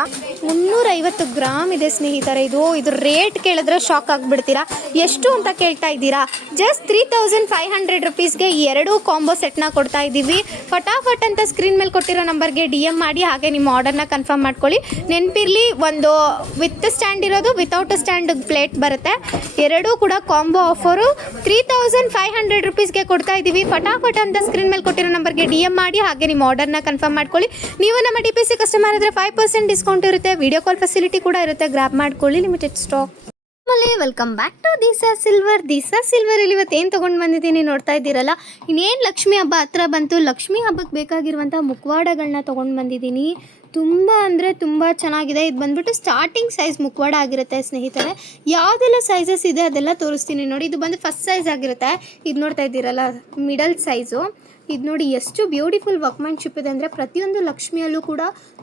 350 ಗ್ರಾಮ್ ಇದೆ ಸ್ನೇಹಿತರೆ. ಇದು ರೇಟ್ ಕೇಳಿದ್ರೆ ಶಾಕ್ ಆಗಿಬಿಡ್ತೀರಾ. ಎಷ್ಟು ಅಂತ ಕೇಳ್ತಾ ಇದ್ದೀರಾ? ಜಸ್ಟ್ 3500 ರುಪೀಸ್ಗೆ 2 ಕಾಂಬೋ ಸೆಟ್ನ ಕೊಡ್ತಾ ಇದ್ದೀವಿ. ಫಟಾಫಟ್ ಅಂತ ಸ್ಕ್ರೀನ್ ಮೇಲೆ ಕೊಟ್ಟಿರೋ ನಂಬರ್ಗೆ DM ಮಾಡಿ, ಹಾಗೆ ನಿಮ್ಮ ಆರ್ಡರ್ನ ಕನ್ಫರ್ಮ್ ಮಾಡ್ಕೊಳ್ಳಿ. ನೆನಪಿರಲಿ, ಒಂದು ವಿತ್ ಸ್ಟ್ಯಾಂಡ್ ಇರೋದು, ವಿತೌಟ್ ಸ್ಟ್ಯಾಂಡ್ ಪ್ಲೇಟ್ ಬರುತ್ತೆ. ಎರಡೂ ಕೂಡ ಕಾಂಬೋ ಆಫರು 3500 ರುಪೀಸ್ಗೆ ಕೊಡ್ತಾ ಇದ್ದೀವಿ. ಫಟಾಫಟ್ ಅಂತ ಸ್ಕ್ರೀನ್ ಮೇಲೆ ಕೊಟ್ಟಿರೋ ನಂಬರ್ಗೆ DM ಮಾಡಿ, ಹಾಗೆ ನಿಮ್ಮ ಆರ್ಡರ್ನ ಕನ್ಫರ್ಮ್ ಮಾಡ್ಕೊಳ್ಳಿ. ನೀವು ನಮ್ಮ DPC ಕಸ್ಟಮರ್ ಆದರೆ 5% ಡಿಸ್ಕೌಂಟ್ ಇರುತ್ತೆ. ವಿಡಿಯೋ ಕಾಲ್ ಫೆಸಿಲಿಟಿ ಕೂಡ ಇರುತ್ತೆ. ಗ್ರಾಬ್ ಮಾಡ್ಕೊಳ್ಳಿ. Limited stock. ಆಮೇಲೆ ವೆಲ್ಕಮ್ ಬ್ಯಾಕ್ ಟು ದಿಸಾ ಸಿಲ್ವರಲ್ಲಿ ಇವತ್ತು ಏನು ತೊಗೊಂಡು ಬಂದಿದ್ದೀನಿ ನೋಡ್ತಾ ಇದ್ದೀರಲ್ಲ, ಇನ್ನೇನು ಲಕ್ಷ್ಮಿ ಹಬ್ಬ ಹತ್ರ ಬಂತು. ಲಕ್ಷ್ಮಿ ಹಬ್ಬಕ್ಕೆ ಬೇಕಾಗಿರುವಂಥ ಮುಖವಾಡಗಳನ್ನ ತೊಗೊಂಡು ಬಂದಿದ್ದೀನಿ. ತುಂಬ ಅಂದರೆ ತುಂಬ ಚೆನ್ನಾಗಿದೆ. ಇದು ಬಂದುಬಿಟ್ಟು ಸ್ಟಾರ್ಟಿಂಗ್ ಸೈಜ್ ಮುಖವಾಡ ಆಗಿರುತ್ತೆ ಸ್ನೇಹಿತರೆ. ಯಾವುದೆಲ್ಲ ಸೈಜಸ್ ಇದೆ ಅದೆಲ್ಲ ತೋರಿಸ್ತೀನಿ ನೋಡಿ. ಇದು ಬಂದು ಫಸ್ಟ್ ಸೈಜ್ ಆಗಿರುತ್ತೆ. ಇದು ನೋಡ್ತಾ ಇದ್ದೀರಲ್ಲ, ಮಿಡಲ್ ಸೈಜು. ಇದು ನೋಡಿ ಎಷ್ಟು ಬ್ಯೂಟಿಫುಲ್ ವರ್ಕ್ಮ್ಯಾನ್ಶಿಪ್ ಇದೆ ಅಂದರೆ, ಪ್ರತಿಯೊಂದು ಲಕ್ಷ್ಮಿಯಲ್ಲೂ ಕೂಡ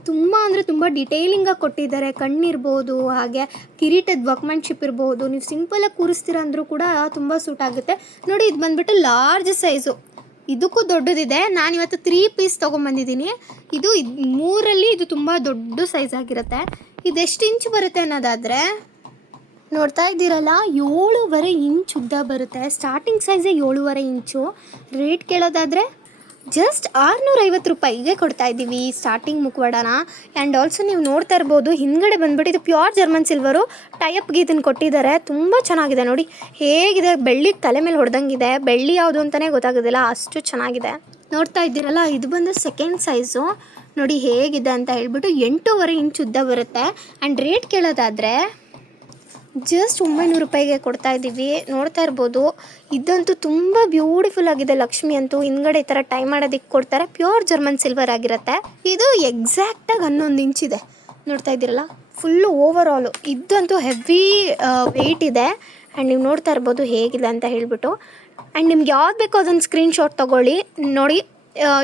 ತುಂಬ ಅಂದರೆ ತುಂಬ ಡಿಟೇಲಿಂಗಾಗಿ ಕೊಟ್ಟಿದ್ದಾರೆ. ಕಣ್ಣಿರ್ಬೋದು, ಹಾಗೆ ಕಿರೀಟದ ವರ್ಕ್ಮ್ಯಾನ್ಶಿಪ್ ಇರ್ಬೋದು. ನೀವು ಸಿಂಪಲಾಗಿ ಕೂರಿಸ್ತೀರ ಅಂದರೂ ಕೂಡ ತುಂಬ ಸೂಟ್ ಆಗುತ್ತೆ ನೋಡಿ. ಇದು ಬಂದುಬಿಟ್ಟು ಲಾರ್ಜ್ ಸೈಜು, ಇದಕ್ಕೂ ದೊಡ್ಡದಿದೆ. ನಾನಿವತ್ತು 3 ಪೀಸ್ ತೊಗೊಂಬಂದಿದ್ದೀನಿ. ಇದು 3ರಲ್ಲಿ ಇದು ತುಂಬ ದೊಡ್ಡ ಸೈಜ್ ಆಗಿರುತ್ತೆ. ಇದೆಷ್ಟು ಇಂಚ್ ಬರುತ್ತೆ ಅನ್ನೋದಾದರೆ ನೋಡ್ತಾ ಇದ್ದೀರಲ್ಲ, 7.5 ಇಂಚ್ ಉದ್ದ ಬರುತ್ತೆ. ಸ್ಟಾರ್ಟಿಂಗ್ ಸೈಜೇ 7.5 ಇಂಚು. ರೇಟ್ ಕೇಳೋದಾದರೆ ಜಸ್ಟ್ 650 ರೂಪಾಯಿಗೆ ಕೊಡ್ತಾ ಇದ್ದೀವಿ ಸ್ಟಾರ್ಟಿಂಗ್ ಮುಖವಾಡನ. ಆ್ಯಂಡ್ ಆಲ್ಸೋ ನೀವು ನೋಡ್ತಾ ಇರ್ಬೋದು, ಹಿಂದ್ಗಡೆ ಬಂದುಬಿಟ್ಟು ಇದು ಪ್ಯೂರ್ ಜರ್ಮನ್ ಸಿಲ್ವರು. ಟೈಪ್ಗೆ ಇದನ್ನು ಕೊಟ್ಟಿದ್ದಾರೆ. ತುಂಬ ಚೆನ್ನಾಗಿದೆ ನೋಡಿ. ಹೇಗಿದೆ, ಬೆಳ್ಳಿ ತಲೆ ಮೇಲೆ ಹೊಡೆದಂಗಿದೆ. ಬೆಳ್ಳಿ ಯಾವುದು ಅಂತಲೇ ಗೊತ್ತಾಗೋದಿಲ್ಲ, ಅಷ್ಟು ಚೆನ್ನಾಗಿದೆ. ನೋಡ್ತಾ ಇದ್ದೀರಲ್ಲ, ಇದು ಬಂದು ಸೆಕೆಂಡ್ ಸೈಜು. ನೋಡಿ ಹೇಗಿದೆ ಅಂತ ಹೇಳ್ಬಿಟ್ಟು 8.5 ಇಂಚ್ ಉದ್ದ ಬರುತ್ತೆ. ಆ್ಯಂಡ್ ರೇಟ್ ಕೇಳೋದಾದರೆ ಜಸ್ಟ್ 900 ರೂಪಾಯಿಗೆ ಕೊಡ್ತಾ ಇದ್ದೀವಿ. ನೋಡ್ತಾ ಇರ್ಬೋದು, ಇದಂತೂ ತುಂಬ ಬ್ಯೂಟಿಫುಲ್ ಆಗಿದೆ. ಲಕ್ಷ್ಮಿ ಅಂತೂ ಹಿಂದ್ಗಡೆ ಈ ಥರ ಟೈ ಮಾಡೋದಕ್ಕೆ ಕೊಡ್ತಾರೆ. ಪ್ಯೂರ್ ಜರ್ಮನ್ ಸಿಲ್ವರ್ ಆಗಿರುತ್ತೆ. ಇದು ಎಕ್ಸಾಕ್ಟಾಗಿ 11 ಇಂಚ್ ಇದೆ. ನೋಡ್ತಾ ಇದ್ದೀರಲ್ಲ, ಫುಲ್ಲು ಓವರ್ ಆಲು ಇದಂತೂ ಹೆವಿ ವೆಯ್ಟ್ ಇದೆ. ಆ್ಯಂಡ್ ನೀವು ನೋಡ್ತಾ ಇರ್ಬೋದು ಹೇಗಿದೆ ಅಂತ ಹೇಳ್ಬಿಟ್ಟು. ಆ್ಯಂಡ್ ನಿಮ್ಗೆ ಯಾವ್ದು ಬೇಕೋ ಅದನ್ನು ಸ್ಕ್ರೀನ್ಶಾಟ್ ತೊಗೊಳ್ಳಿ. ನೋಡಿ,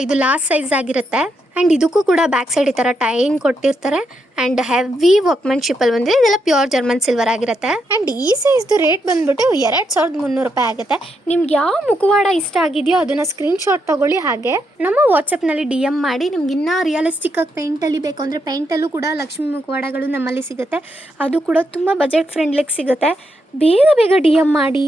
ಇದು ಲಾಸ್ಟ್ ಸೈಜ್ ಆಗಿರುತ್ತೆ. ಆ್ಯಂಡ್ ಇದಕ್ಕೂ ಕೂಡ ಬ್ಯಾಕ್ ಸೈಡ್ ಈ ಥರ ಟೈಯಿಂಗ್ ಕೊಟ್ಟಿರ್ತಾರೆ. ಆ್ಯಂಡ್ ಹೆವಿ ವರ್ಕ್ಮೆನ್ಶಿಪ್ಪಲ್ಲಿ ಬಂದಿದೆ. ಇದೆಲ್ಲ ಪ್ಯೂರ್ ಜರ್ಮನ್ ಸಿಲ್ವರ್ ಆಗಿರುತ್ತೆ. ಆ್ಯಂಡ್ ಈ ಸೈಜ್ದು ರೇಟ್ ಬಂದುಬಿಟ್ಟು 2300 ರೂಪಾಯಿ ಆಗುತ್ತೆ. ನಿಮ್ಗೆ ಯಾವ ಮುಖವಾಡ ಇಷ್ಟ ಆಗಿದೆಯೋ ಅದನ್ನು ಸ್ಕ್ರೀನ್ಶಾಟ್ ತೊಗೊಳ್ಳಿ. ಹಾಗೆ ನಮ್ಮ ವಾಟ್ಸಪ್ನಲ್ಲಿ DM ಮಾಡಿ. ನಿಮ್ಗೆ ಇನ್ನೂ ರಿಯಲಿಸ್ಟಿಕ್ಕಾಗಿ ಪೇಂಟಲ್ಲಿ ಬೇಕು ಅಂದರೆ ಪೇಂಟಲ್ಲೂ ಕೂಡ ಲಕ್ಷ್ಮಿ ಮುಖವಾಡಗಳು ನಮ್ಮಲ್ಲಿ ಸಿಗುತ್ತೆ. ಅದು ಕೂಡ ತುಂಬ ಬಜೆಟ್ ಫ್ರೆಂಡ್ಲಿಗೆ ಸಿಗುತ್ತೆ. ಬೇಗ ಬೇಗ DM ಮಾಡಿ.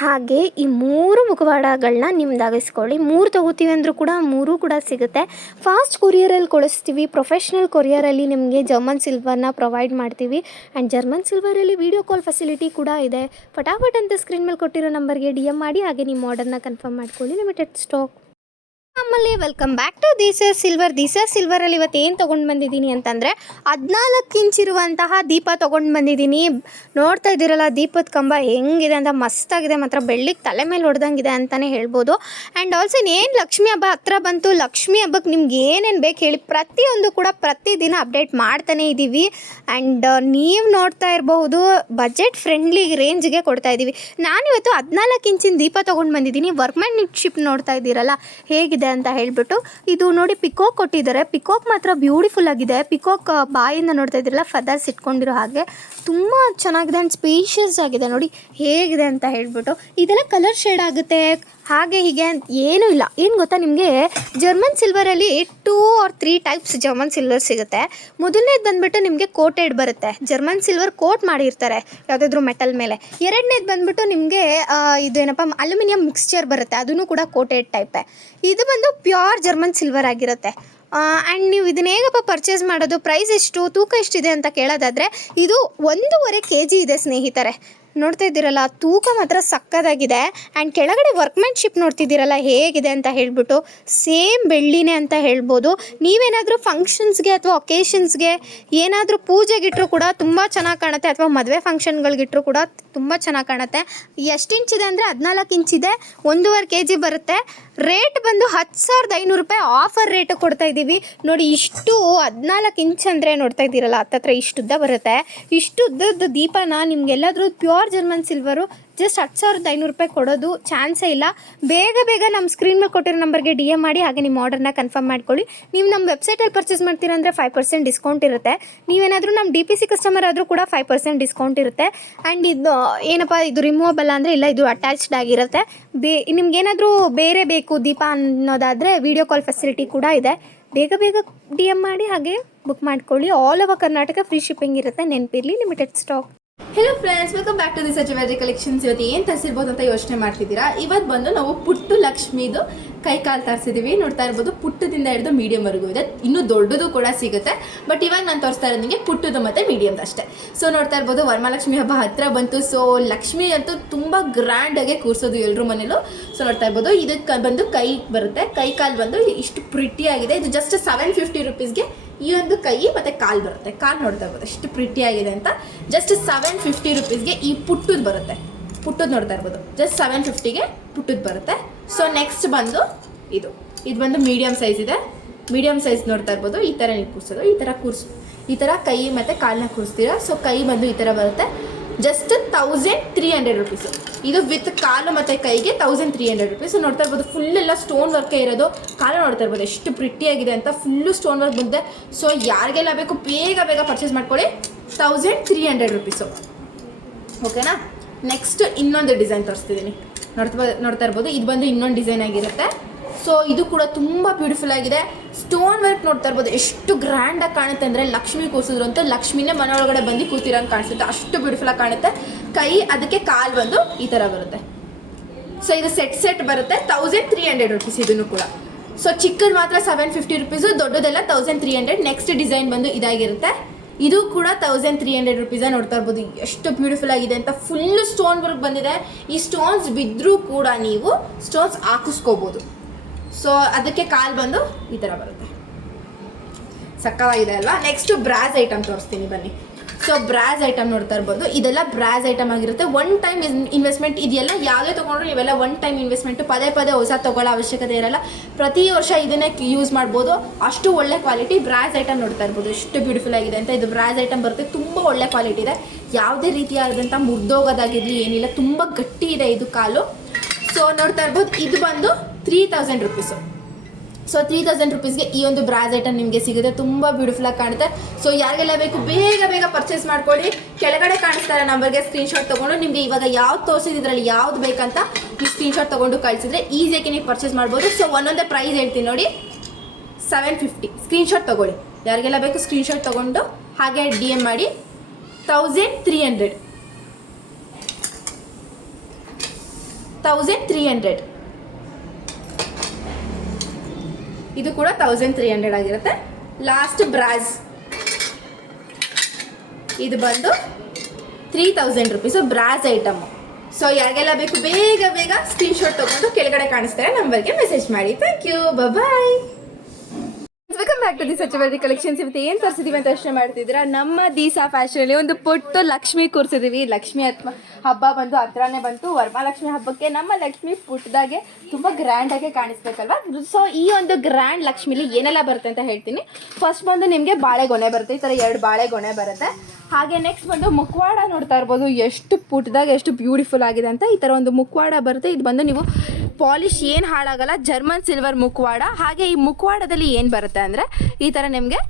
ಹಾಗೆ ಈ 3 ಮುಖವಾಡಗಳನ್ನ ನಿಮ್ದಾಗಿಸ್ಕೊಳ್ಳಿ. 3 ತೊಗೋತೀವಿ ಅಂದರೂ ಕೂಡ 3 ಕೂಡ ಸಿಗುತ್ತೆ. ಫಾಸ್ಟ್ ಕೊರಿಯರಲ್ಲಿ ಕಳಿಸ್ತೀವಿ. ಪ್ರೊಫೆಷ್ನಲ್ ಕೊರಿಯರಲ್ಲಿ ನಿಮಗೆ ಜರ್ಮನ್ ಸಿಲ್ವರ್ನ ಪ್ರೊವೈಡ್ ಮಾಡ್ತೀವಿ. ಆ್ಯಂಡ್ ಜರ್ಮನ್ ಸಿಲ್ವರಲ್ಲಿ ವೀಡಿಯೋ ಕಾಲ್ ಫೆಸಿಲಿಟಿ ಕೂಡ ಇದೆ. ಫಟಾಫಟ್ ಅಂತ ಸ್ಕ್ರೀನ್ ಮೇಲೆ ಕೊಟ್ಟಿರೋ ನಂಬರ್ಗೆ DM ಮಾಡಿ. ಹಾಗೆ ನಿಮ್ಮ ಆರ್ಡರ್ನ ಕನ್ಫರ್ಮ್ ಮಾಡ್ಕೊಳ್ಳಿ. Limited stock. ನಮ್ಮಲ್ಲಿ ವೆಲ್ಕಮ್ ಬ್ಯಾಕ್ ಟು ದೀಸರ್ ಸಿಲ್ವರ್. ದೀಸರ್ ಸಿಲ್ವರಲ್ಲಿ ಇವತ್ತು ಏನು ತೊಗೊಂಡು ಬಂದಿದ್ದೀನಿ ಅಂತಂದರೆ 14 ಇಂಚ್ ಇರುವಂತಹ ದೀಪ ತೊಗೊಂಡು ಬಂದಿದ್ದೀನಿ. ನೋಡ್ತಾ ಇದ್ದೀರಲ್ಲ ದೀಪದ ಕಂಬ ಹೆಂಗಿದೆ ಅಂತ, ಮಸ್ತಾಗಿದೆ ಮಾತ್ರ. ಬೆಳ್ಳಿಗೆ ತಲೆ ಮೇಲೆ ಹೊಡೆದಂಗಿದೆ ಅಂತಲೇ ಹೇಳ್ಬೋದು. ಆ್ಯಂಡ್ ಆಲ್ಸೋ ಏನು ಲಕ್ಷ್ಮಿ ಹಬ್ಬ ಹತ್ರ ಬಂತು. ಲಕ್ಷ್ಮಿ ಹಬ್ಬಕ್ಕೆ ನಿಮ್ಗೆ ಏನೇನು ಬೇಕು ಹೇಳಿ ಪ್ರತಿಯೊಂದು ಕೂಡ ಪ್ರತಿದಿನ ಅಪ್ಡೇಟ್ ಮಾಡ್ತಾನೇ ಇದ್ದೀವಿ. ಆ್ಯಂಡ್ ನೀವು ನೋಡ್ತಾ ಇರಬಹುದು ಬಜೆಟ್ ಫ್ರೆಂಡ್ಲಿ ರೇಂಜ್ಗೆ ಕೊಡ್ತಾ ಇದ್ದೀವಿ. ನಾನಿವತ್ತು 14 ಇಂಚಿನ ದೀಪ ತೊಗೊಂಡು ಬಂದಿದ್ದೀನಿ. ವರ್ಕ್ಮ್ಯಾನ್ಶಿಪ್ ನೋಡ್ತಾ ಇದ್ದೀರಲ್ಲ ಹೇಗಿದೆ ಅಂತ ಹೇಳ್ಬಿಟ್ಟು. ಇದು ನೋಡಿ ಪಿಕಾಕ್ ಕೊಟ್ಟಿದ್ದಾರೆ. ಪಿಕಾಕ್ ಮಾತ್ರ ಬ್ಯೂಟಿಫುಲ್ ಆಗಿದೆ. ಪಿಕಾಕ್ ಬಾಯಿಂದ ನೋಡ್ತಾ ಇದ್ದೀರಲ್ಲ ಫದರ್ಸ್ ಇಟ್ಕೊಂಡಿರೋ ಹಾಗೆ ತುಂಬ ಚೆನ್ನಾಗಿದೆ. ಆ್ಯಂಡ್ ಸ್ಪೇಷಿಯಸ್ ಆಗಿದೆ. ನೋಡಿ ಹೇಗಿದೆ ಅಂತ ಹೇಳ್ಬಿಟ್ಟು. ಇದೆಲ್ಲ ಕಲರ್ ಶೇಡ್ ಆಗುತ್ತೆ ಹಾಗೆ ಹೀಗೆ ಅಂತ ಏನೂ ಇಲ್ಲ. ಏನು ಗೊತ್ತಾ, ನಿಮಗೆ ಜರ್ಮನ್ ಸಿಲ್ವರಲ್ಲಿ 2 or 3 ಟೈಪ್ಸ್ ಜರ್ಮನ್ ಸಿಲ್ವರ್ ಸಿಗುತ್ತೆ. ಮೊದಲನೇದು ಬಂದುಬಿಟ್ಟು ನಿಮಗೆ ಕೋಟೆಡ್ ಬರುತ್ತೆ. ಜರ್ಮನ್ ಸಿಲ್ವರ್ ಕೋಟ್ ಮಾಡಿರ್ತಾರೆ ಯಾವುದಾದ್ರೂ ಮೆಟಲ್ ಮೇಲೆ. ಎರಡನೇದು ಬಂದುಬಿಟ್ಟು ನಿಮಗೆ ಇದೇನಪ್ಪ ಅಲ್ಯೂಮಿನಿಯಂ ಮಿಕ್ಸ್ಚರ್ ಬರುತ್ತೆ. ಅದೂ ಕೂಡ ಕೋಟೆಡ್ ಟೈಪೇ. ಇದು ಬಂದು ಪ್ಯೂರ್ ಜರ್ಮನ್ ಸಿಲ್ವರ್ ಆಗಿರುತ್ತೆ. ಆ್ಯಂಡ್ ನೀವು ಇದನ್ನ ಹೇಗಪ್ಪ ಪರ್ಚೇಸ್ ಮಾಡೋದು, ಪ್ರೈಸ್ ಎಷ್ಟು, ತೂಕ ಎಷ್ಟಿದೆ ಅಂತ ಕೇಳೋದಾದರೆ ಇದು 1.5 kg ಇದೆ ಸ್ನೇಹಿತರೆ. ನೋಡ್ತಾ ಇದ್ದೀರಲ್ಲ ತೂಕ ಮಾತ್ರ ಸಕ್ಕದಾಗಿದೆ. ಆ್ಯಂಡ್ ಕೆಳಗಡೆ ವರ್ಕ್ಮ್ಯಾನ್ಶಿಪ್ ನೋಡ್ತಿದ್ದೀರಲ್ಲ ಹೇಗಿದೆ ಅಂತ ಹೇಳ್ಬಿಟ್ಟು. ಸೇಮ್ ಬೆಳ್ಳಿನೇ ಅಂತ ಹೇಳ್ಬೋದು. ನೀವೇನಾದರೂ ಫಂಕ್ಷನ್ಸ್ಗೆ ಅಥವಾ ಒಕೇಶನ್ಸ್ಗೆ ಏನಾದರೂ ಪೂಜೆಗಿಟ್ಟರು ಕೂಡ ತುಂಬ ಚೆನ್ನಾಗಿ ಕಾಣುತ್ತೆ. ಅಥವಾ ಮದುವೆ ಫಂಕ್ಷನ್ಗಳಿಗಿಟ್ಟರು ಕೂಡ ತುಂಬ ಚೆನ್ನಾಗಿ ಕಾಣುತ್ತೆ. ಎಷ್ಟು ಇಂಚಿದೆ ಅಂದರೆ 14 ಇಂಚಿದೆ. 1.5 kg ಬರುತ್ತೆ. ರೇಟ್ ಬಂದು 10,500 ರೂಪಾಯಿ ಆಫರ್ ರೇಟ್ ಕೊಡ್ತಾ ಇದ್ದೀವಿ. ನೋಡಿ ಇಷ್ಟು 14 ಇಂಚ್ ಅಂದರೆ ನೋಡ್ತಾ ಇದ್ದೀರಲ್ಲ ಹತ್ತತ್ರ ಇಷ್ಟು ಉದ್ದ ಬರುತ್ತೆ. ಇಷ್ಟು ಉದ್ದದ ದೀಪನ ನಿಮ್ಗೆಲ್ಲಾದರೂ ಪ್ಯೂರ್ ಜರ್ಮನ್ ಸಿಲ್ವರು ಜಸ್ಟ್ 10,500 ರೂಪಾಯಿ ಕೊಡೋದು ಚಾನ್ಸೇ ಇಲ್ಲ. ಬೇಗ ಬೇಗ ನಮ್ಮ ಸ್ಕ್ರೀನ್ ಮೇಲೆ ಕೊಟ್ಟಿರೋ ನಂಬರ್ಗೆ DM ಮಾಡಿ. ಹಾಗೆ ನಿಮ್ಮ ಆರ್ಡರ್ನ ಕನ್ಫರ್ಮ್ ಮಾಡ್ಕೊಳ್ಳಿ. ನೀವು ನಮ್ಮ ವೆಬ್ಸೈಟಲ್ಲಿ ಪರ್ಚೇಸ್ ಮಾಡ್ತೀರಾ ಅಂದರೆ 5% ಡಿಸ್ಕೌಂಟ್ ಇರುತ್ತೆ. ನೀವೇನಾದರೂ ನಮ್ಮ DPC ಕಸ್ಟಮರ್ ಆದರೂ ಕೂಡ 5% ಡಿಸ್ಕೌಂಟ್ ಇರುತ್ತೆ. ಆ್ಯಂಡ್ ಇದು ಏನಪ್ಪ ಇದು ರಿಮೂವಬಲ್ ಅಂದರೆ ಇಲ್ಲ, ಇದು ಅಟ್ಯಾಚ್ಡ್ ಆಗಿರುತ್ತೆ. ನಿಮ್ಗೇನಾದರೂ ಬೇರೆ ಬೇಕು ದೀಪ ಅನ್ನೋದಾದರೆ ವಿಡಿಯೋ ಕಾಲ್ ಫೆಸಿಲಿಟಿ ಕೂಡ ಇದೆ. ಬೇಗ ಬೇಗ DM ಮಾಡಿ ಹಾಗೆ ಬುಕ್ ಮಾಡ್ಕೊಳ್ಳಿ. All over Karnataka free shipping ಇರುತ್ತೆ. ನೆನಪಿರಲಿ, limited stock. Hello friends, welcome back to this jewellery collections. ಇವತ್ತು ಏನು ತರಿಸಿರ್ಬೋದು ಅಂತ ಯೋಚನೆ ಮಾಡ್ತಿದ್ದೀರಾ. ಇವತ್ತು ಬಂದು ನಾವು ಪುಟ್ಟು ಲಕ್ಷ್ಮಿದು ಕೈಕಾಲು ತರಿಸಿದ್ದೀವಿ. ನೋಡ್ತಾ ಇರ್ಬೋದು ಪುಟ್ಟದಿಂದ ಹಿಡಿದು ಮೀಡಿಯಮ್ವರೆಗೂ ಇದೆ. ಇನ್ನೂ ದೊಡ್ಡದು ಕೂಡ ಸಿಗುತ್ತೆ. ಬಟ್ ಇವಾಗ ನಾನು ತೋರಿಸ್ತಾ ಇರೋದು ನಿಮಗೆ ಪುಟ್ಟದು ಮತ್ತು ಮೀಡಿಯಮ್ದು ಅಷ್ಟೇ. ಸೊ ನೋಡ್ತಾ ಇರ್ಬೋದು ವರಮಹಾಲಕ್ಷ್ಮಿ ಹಬ್ಬ ಹತ್ತಿರ ಬಂತು. ಸೊ ಲಕ್ಷ್ಮಿ ಅಂತೂ ತುಂಬ ಗ್ರ್ಯಾಂಡಾಗೆ ಕೂರಿಸೋದು ಎಲ್ಲರೂ ಮನೇಲೂ. ಸೊ ನೋಡ್ತಾ ಇರ್ಬೋದು ಇದಕ್ಕೆ ಬಂದು ಕೈ ಬರುತ್ತೆ. ಕೈ ಕಾಲು ಬಂದು ಇಷ್ಟು ಪ್ರಿಟಿಯಾಗಿದೆ. ಇದು ಜಸ್ಟ್ 750 ರೂಪೀಸ್ಗೆ ಈ ಒಂದು ಕೈ ಮತ್ತು ಕಾಲು ಬರುತ್ತೆ. ಕಾಲು ನೋಡ್ತಾ ಇರ್ಬೋದು ಎಷ್ಟು ಪ್ರಿಟಿಯಾಗಿದೆ ಅಂತ. ಜಸ್ಟ್ 750 ರೂಪೀಸ್ಗೆ ಈ ಪುಟ್ಟದ್ದು ಬರುತ್ತೆ. ಪುಟ್ಟದ್ದು ನೋಡ್ತಾ ಇರ್ಬೋದು ಜಸ್ಟ್ 750ಗೆ ಪುಟ್ಟದ್ದು ಬರುತ್ತೆ. ಸೊ ನೆಕ್ಸ್ಟ್ ಬಂದು ಇದು ಬಂದು ಮೀಡಿಯಮ್ ಸೈಜ್ ಇದೆ. ಮೀಡಿಯಮ್ ಸೈಜ್ ನೋಡ್ತಾ ಇರ್ಬೋದು. ಈ ಥರ ನೀವು ಕೂರಿಸೋದು, ಈ ಥರ ಕೈ ಮತ್ತು ಕಾಲನ್ನ ಕೂರಿಸ್ತೀರಾ. ಸೊ ಕೈ ಬಂದು ಈ ಥರ ಬರುತ್ತೆ. Just 1300 rupees. ಇದು ವಿತ್ ಕಾಲು ಮತ್ತು ಕೈಗೆ 1300 ರೂಪೀಸ್. ನೋಡ್ತಾ ಇರ್ಬೋದು ಫುಲ್ಲೆಲ್ಲ ಸ್ಟೋನ್ ವರ್ಕೇ ಇರೋದು. ಕಾಲು ನೋಡ್ತಾ ಇರ್ಬೋದು ಎಷ್ಟು ಪ್ರಿಟಿಯಾಗಿದೆ ಅಂತ. ಫುಲ್ಲು ಸ್ಟೋನ್ ವರ್ಕ್ ಬಂದಿದೆ. ಸೊ ಯಾರಿಗೆಲ್ಲ ಬೇಕು ಬೇಗ ಬೇಗ ಪರ್ಚೇಸ್ ಮಾಡ್ಕೊಳ್ಳಿ. 1300 ರೂಪೀಸು. ಓಕೆನಾ. ನೆಕ್ಸ್ಟ್ ಇನ್ನೊಂದು ಡಿಸೈನ್ ತೋರಿಸ್ತಿದ್ದೀನಿ. ನೋಡ್ತಾ ಇರ್ಬೋದು ಇದು ಬಂದು ಇನ್ನೊಂದು ಡಿಸೈನ್ ಆಗಿರುತ್ತೆ. ಸೊ ಇದು ಕೂಡ ತುಂಬ ಬ್ಯೂಟಿಫುಲ್ ಆಗಿದೆ. ಸ್ಟೋನ್ ವರ್ಕ್ ನೋಡ್ತಾ ಇರ್ಬೋದು ಎಷ್ಟು ಗ್ರ್ಯಾಂಡಾಗಿ ಕಾಣುತ್ತೆ ಅಂದರೆ ಲಕ್ಷ್ಮಿ ಕೂರಿಸಿದ್ರು ಅಂತ ಲಕ್ಷ್ಮಿನೇ ಮನೆ ಒಳಗಡೆ ಬಂದು ಕೂತಿರೋಂಗೆ ಕಾಣಿಸುತ್ತೆ. ಅಷ್ಟು ಬ್ಯೂಟಿಫುಲ್ಲಾಗಿ ಕಾಣುತ್ತೆ. ಕೈ ಅದಕ್ಕೆ ಕಾಲು ಬಂದು ಈ ಥರ ಬರುತ್ತೆ. ಸೊ ಇದು ಸೆಟ್ ಬರುತ್ತೆ. 1300 ರೂಪೀಸ್ ಇದನ್ನು ಕೂಡ. ಸೊ ಚಿಕ್ಕದು ಮಾತ್ರ 750 ರೂಪೀಸು, ದೊಡ್ಡದೆಲ್ಲ 1300. ನೆಕ್ಸ್ಟ್ ಡಿಸೈನ್ ಬಂದು ಇದಾಗಿರುತ್ತೆ. ಇದು ಕೂಡ 1300 ರೂಪೀಸ. ನೋಡ್ತಾ ಇರ್ಬೋದು ಎಷ್ಟು ಬ್ಯೂಟಿಫುಲ್ ಆಗಿದೆ ಅಂತ. ಫುಲ್ಲು ಸ್ಟೋನ್ ವರ್ಕ್ ಬಂದಿದೆ. ಈ ಸ್ಟೋನ್ಸ್ ಬಿದ್ದರೂ ಕೂಡ ನೀವು ಸ್ಟೋನ್ಸ್ ಹಾಕಿಸ್ಕೋಬೋದು. ಸೊ ಅದಕ್ಕೆ ಕಾಲು ಬಂದು ಈ ಥರ ಬರುತ್ತೆ, ಸಕ್ಕತ್ತಾಗಿದೆ ಅಲ್ವಾ. ನೆಕ್ಸ್ಟು ಬ್ರಾಸ್ ಐಟಮ್ ತೋರಿಸ್ತೀನಿ ಬನ್ನಿ. ಸೊ ಬ್ರಾಸ್ ಐಟಮ್ ನೋಡ್ತಾ ಇರ್ಬೋದು, ಇದೆಲ್ಲ ಬ್ರಾಸ್ ಐಟಮ್ ಆಗಿರುತ್ತೆ. ಒನ್ ಟೈಮ್ ಇನ್ವೆಸ್ಟ್ಮೆಂಟ್, ಇದೆಲ್ಲ ಯಾವುದೇ ತೊಗೊಂಡ್ರು ನೀವೆಲ್ಲ ಒನ್ ಟೈಮ್ ಇನ್ವೆಸ್ಟ್ಮೆಂಟು, ಪದೇ ಪದೇ ಹೊಸ ತೊಗೊಳ್ಳೋ ಅವಶ್ಯಕತೆ ಇರಲ್ಲ. ಪ್ರತಿ ವರ್ಷ ಇದನ್ನೇ ಯೂಸ್ ಮಾಡ್ಬೋದು, ಅಷ್ಟು ಒಳ್ಳೆ ಕ್ವಾಲಿಟಿ ಬ್ರಾಸ್ ಐಟಮ್ ನೋಡ್ತಾ ಇರ್ಬೋದು ಎಷ್ಟು ಬ್ಯೂಟಿಫುಲ್ ಆಗಿದೆ ಅಂತ. ಇದು ಬ್ರಾಸ್ ಐಟಮ್ ಬರುತ್ತೆ, ತುಂಬ ಒಳ್ಳೆ ಕ್ವಾಲಿಟಿ ಇದೆ, ಯಾವುದೇ ರೀತಿಯಾದಂಥ ಮುರಿದೋಗೋದಾಗಿರಲಿ ಏನಿಲ್ಲ, ತುಂಬ ಗಟ್ಟಿ ಇದೆ ಇದು ಕಾಲು. ಸೊ ನೋಡ್ತಾ ಇರ್ಬೋದು, ಇದು ಬಂದು 3000 ರುಪೀಸು. ಸೊ 3000 ರುಪೀಸ್ಗೆ ಈ ಒಂದು ಬ್ರಾಸ್ ಐಟಮ್ ನಿಮಗೆ ಸಿಗುತ್ತೆ, ತುಂಬ ಬ್ಯೂಟಿಫುಲ್ಲಾಗಿ ಕಾಣುತ್ತೆ. ಸೊ ಯಾರಿಗೆಲ್ಲ ಬೇಕು ಬೇಗ ಬೇಗ ಪರ್ಚೇಸ್ ಮಾಡ್ಕೊಳ್ಳಿ. ಕೆಳಗಡೆ ಕಾಣಿಸ್ತಾರೆ ನಂಬರ್ಗೆ ಸ್ಕ್ರೀನ್ಶಾಟ್ ತೊಗೊಂಡು ನಿಮಗೆ ಇವಾಗ ಯಾವ್ದು ತೋರಿಸಿದ್ರಲ್ಲಿ ಯಾವ್ದು ಬೇಕಂತ ನೀವು ಸ್ಕ್ರೀನ್ಶಾಟ್ ತೊಗೊಂಡು ಕಳಿಸಿದ್ರೆ ಈಸಿಯಾಗಿ ನೀವು ಪರ್ಚೇಸ್ ಮಾಡ್ಬೋದು. ಸೊ ಒಂದೊಂದೇ ಪ್ರೈಸ್ ಹೇಳ್ತೀನಿ ನೋಡಿ, 750 ಸ್ಕ್ರೀನ್ಶಾಟ್ ತೊಗೊಳ್ಳಿ. ಯಾರಿಗೆಲ್ಲ ಬೇಕು ಸ್ಕ್ರೀನ್ಶಾಟ್ ತೊಗೊಂಡು ಹಾಗೆ DM ಮಾಡಿ. 1300 ಇದು ಕೂಡ 1300 ಆಗಿರುತ್ತೆ. ಲಾಸ್ಟ್ ಬ್ರಾಸ್ ಇದು ಬಂದು 3000 ರುಪೀಸು ಬ್ರಾಸ್ ಐಟಮ್. ಸೊ ಯಾರಿಗೆಲ್ಲ ಬೇಕು ಬೇಗ ಬೇಗ ಸ್ಕ್ರೀನ್ಶಾಟ್ ತೊಗೊಂಡು ಕೆಳಗಡೆ ಕಾಣಿಸ್ತಾರೆ ನಂಬರ್ಗೆ ಮೆಸೇಜ್ ಮಾಡಿ. Thank you, bye. Welcome back to the ಸಚಿವರಿ ಕಲೆಕ್ಷನ್ಸ್. ಇವತ್ತು ಏನು ತರಿಸಿದೀವಿ ಅಂತ ಯೋಚನೆ ಮಾಡ್ತಿದ್ದೀರಾ? ನಮ್ಮ ದೀಸಾ ಫ್ಯಾಷನಲ್ಲಿ ಒಂದು ಪುಟ್ಟು ಲಕ್ಷ್ಮಿ ಕೂರಿಸಿದೀವಿ. ಲಕ್ಷ್ಮಿ ಹಬ್ಬ ಬಂದು ಹತ್ರನೇ ಬಂತು. ವರಮಹಾಲಕ್ಷ್ಮಿ ಹಬ್ಬಕ್ಕೆ ನಮ್ಮ ಲಕ್ಷ್ಮಿ ಪುಟ್ಟದಾಗೆ ತುಂಬ ಗ್ರ್ಯಾಂಡಾಗೆ ಕಾಣಿಸ್ಬೇಕಲ್ವ. ಸೊ ಈ ಒಂದು ಗ್ರ್ಯಾಂಡ್ ಲಕ್ಷ್ಮಿಲಿ ಏನೆಲ್ಲ ಬರುತ್ತೆ ಅಂತ ಹೇಳ್ತೀನಿ. ಫಸ್ಟ್ ಬಂದು ನಿಮಗೆ ಬಾಳೆಗೊನೆ ಬರುತ್ತೆ, ಈ ಥರ 2 ಬಾಳೆಗೊನೆ ಬರುತ್ತೆ. ಹಾಗೆ ನೆಕ್ಸ್ಟ್ ಬಂದು ಮುಖವಾಡ ನೋಡ್ತಾ ಇರ್ಬೋದು, ಎಷ್ಟು ಪುಟ್ಟದಾಗ ಎಷ್ಟು ಬ್ಯೂಟಿಫುಲ್ ಆಗಿದೆ ಅಂತ. ಈ ಥರ ಒಂದು ಮುಖವಾಡ ಬರುತ್ತೆ. ಇದು ಬಂದು ನೀವು ಪಾಲಿಶ್ ಏನು ಹಾಳಾಗಲ್ಲ, ಜರ್ಮನ್ ಸಿಲ್ವರ್ ಮುಖವಾಡ. ಹಾಗೆ ಈ ಮುಖವಾಡದಲ್ಲಿ ಏನು ಬರುತ್ತೆ ಅಂದರೆ ಈ ಥರ ನಿಮಗೆ